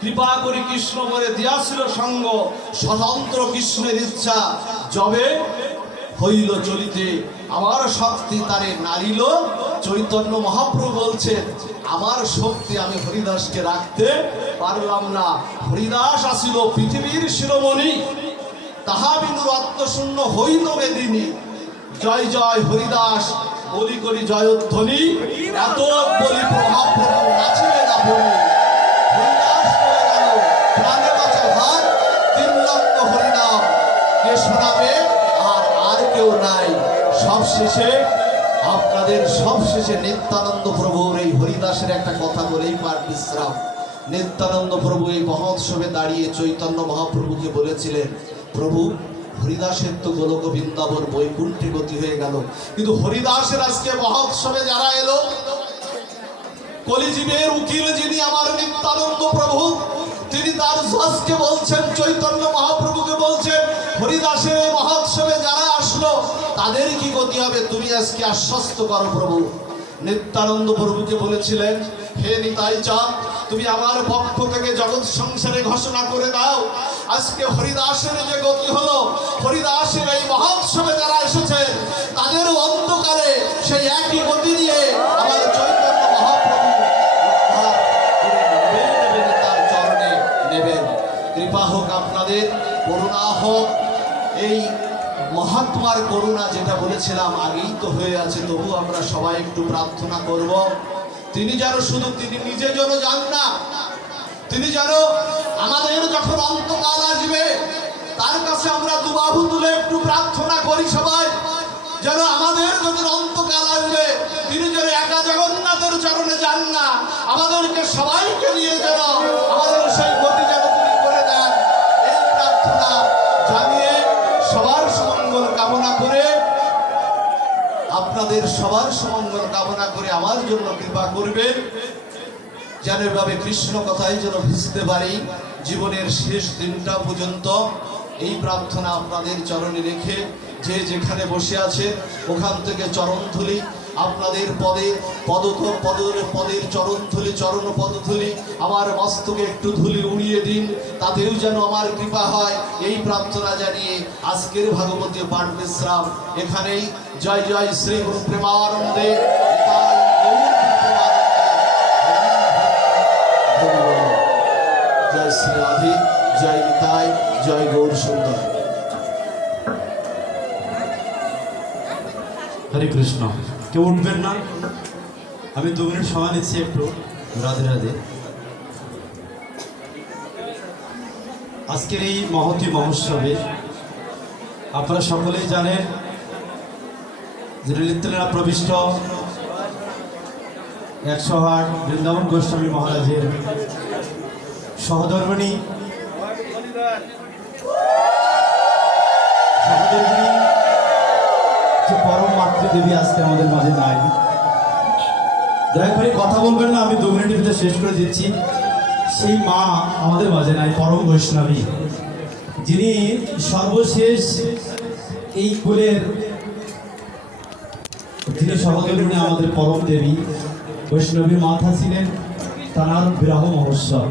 কৃপা করি কৃষ্ণ বলে দিয়াছিল সঙ্গ, স্বতন্ত্র কৃষ্ণের ইচ্ছা যবে হইল চলিতে, আমার শক্তি তারে নারিল। চৈতন্য মহাপ্রভু বলছেন, আমার শক্তি আমি হরিদাসকে রাখতে পারলাম না। হরিদাস আসিল পৃথিবীর শিরোমণি, তাহা বিন্দুর আত্মশূন্য হইল বেদিনী। জয় জয় হরিদাস বলি করি জয়ধ্বনি, এত বলি মহাপ্রভু নাচিলেন আপনি। হরিদাস বলে গেল প্রাণে বাঁচা ভার, 3 লক্ষ হরিনাম কে শোনাবে, আর কেউ নাই। সবশেষে আপনাদের সবশেষে নিত্যানন্দ প্রভুর এই হরিদাসের একটা কথা বলেই পাঠ বিশ্রাম। নিত্যানন্দ প্রভু এই মহোৎসবে দাঁড়িয়ে চৈতন্য মহাপ্রভুকে বলেছিলেন, প্রভু হরিদাসের তো গোলক বৃন্দাবন বৈকুণ্ঠে গতি হয়ে গেল, কিন্তু হরিদাসের আজকে মহোৎসবে যারা এলো, কলিজীবের উকিল যিনি আমার নিত্যানন্দ প্রভু, তিনি তার যশকে বলছেন, চৈতন্য মহাপ্রভুকে বলছেন, হরিদাসের এই মহোৎসবে যারা আসলো তাদের কি গতি হবে, তুমি আজকে আশ্বস্ত করো প্রভু। নিত্যানন্দ প্রভুকে বলেছিলেন, হে নিতাই চাঁদ, তুমি আমার পক্ষ থেকে জগৎ সংসারে ঘোষণা করে দাও, আজকে হরিদাসের যে গতি হলো, হরিদাসের এই মহোৎসবে যারা এসেছে তাদের অন্তকারে সেই একই গতি নিয়ে আমার চৈতন্য মহাপ্রভু তার চরণে নেবেন। কৃপা হোক আপনাদের, করুণা হোক। এই মহাত্মার করুণা যেটা বলেছিলাম আগেই তো হয়ে আছে, তবু আমরা সবাই একটু প্রার্থনা করব, তিনি যেন শুধু তিনি নিজে যেন যান না, তিনি যেন আমাদের যখন অন্তকাল আসবে তার কাছে আমরা দুবাহু তুলে একটু প্রার্থনা করি সবাই, যেন আমাদের যখন অন্তকাল আসবে তিনি যেন একা জগন্নাথের চরণে যান না, আমাদেরকে সবাইকে নিয়ে যেন আমাদের সেই গতি যেন তিনি করে দেন। এই প্রার্থনা জানিয়ে সবার সুমঙ্গল কামনা করে, আপনাদের সবার সুমঙ্গল কামনা করে আমার জন্য কৃপা করবেন, যেন এভাবে কৃষ্ণ কথাই যেন ভিজতে পারি জীবনের শেষ দিনটা পর্যন্ত। এই প্রার্থনা আপনাদের চরণে রেখে যে যেখানে বসে আছে ওখান থেকে চরণধুলি আপনাদের পদের চরণধুলি, চরণ পদধুলি আমার মস্তকে একটু ধুলি উড়িয়ে দিন, তাতেও যেন আমার কৃপা হয়। এই প্রার্থনা জানিয়ে আজকের ভাগবতী পাঠ বিশ্রাম এখানেই। জয় জয় শ্রী গুরু প্রেমানন্দে। জয় শ্রী রাধে, জয় নিতাই, জয় গৌর সুন্দর। হরে কৃষ্ণ। কেউ উঠবেন না, আমি 2 মিনিট সময় নিচ্ছি একটু। রাধে রাধে। আজকের এই মহতী মহোৎসবে আপনারা সকলেই জানেন যে নিত্যলীলা প্রবিষ্ট 108 বৃন্দাবন গোস্বামী মহারাজের সহধর্মিণী যে পরম মাতৃদেবী আজকে আমাদের মাঝে নাই। দয়া করে কথা বলবেন না, আমি 2 মিনিটের ভিতরে শেষ করে দিচ্ছি। সেই মা আমাদের মাঝে নাই, পরম বৈষ্ণবী, যিনি সর্বশেষ এই কুলের, যিনি সহধর্মিণী আমাদের পরম দেবী বৈষ্ণবী মাতা ছিলেন, তার বিবাহ মহোৎসব।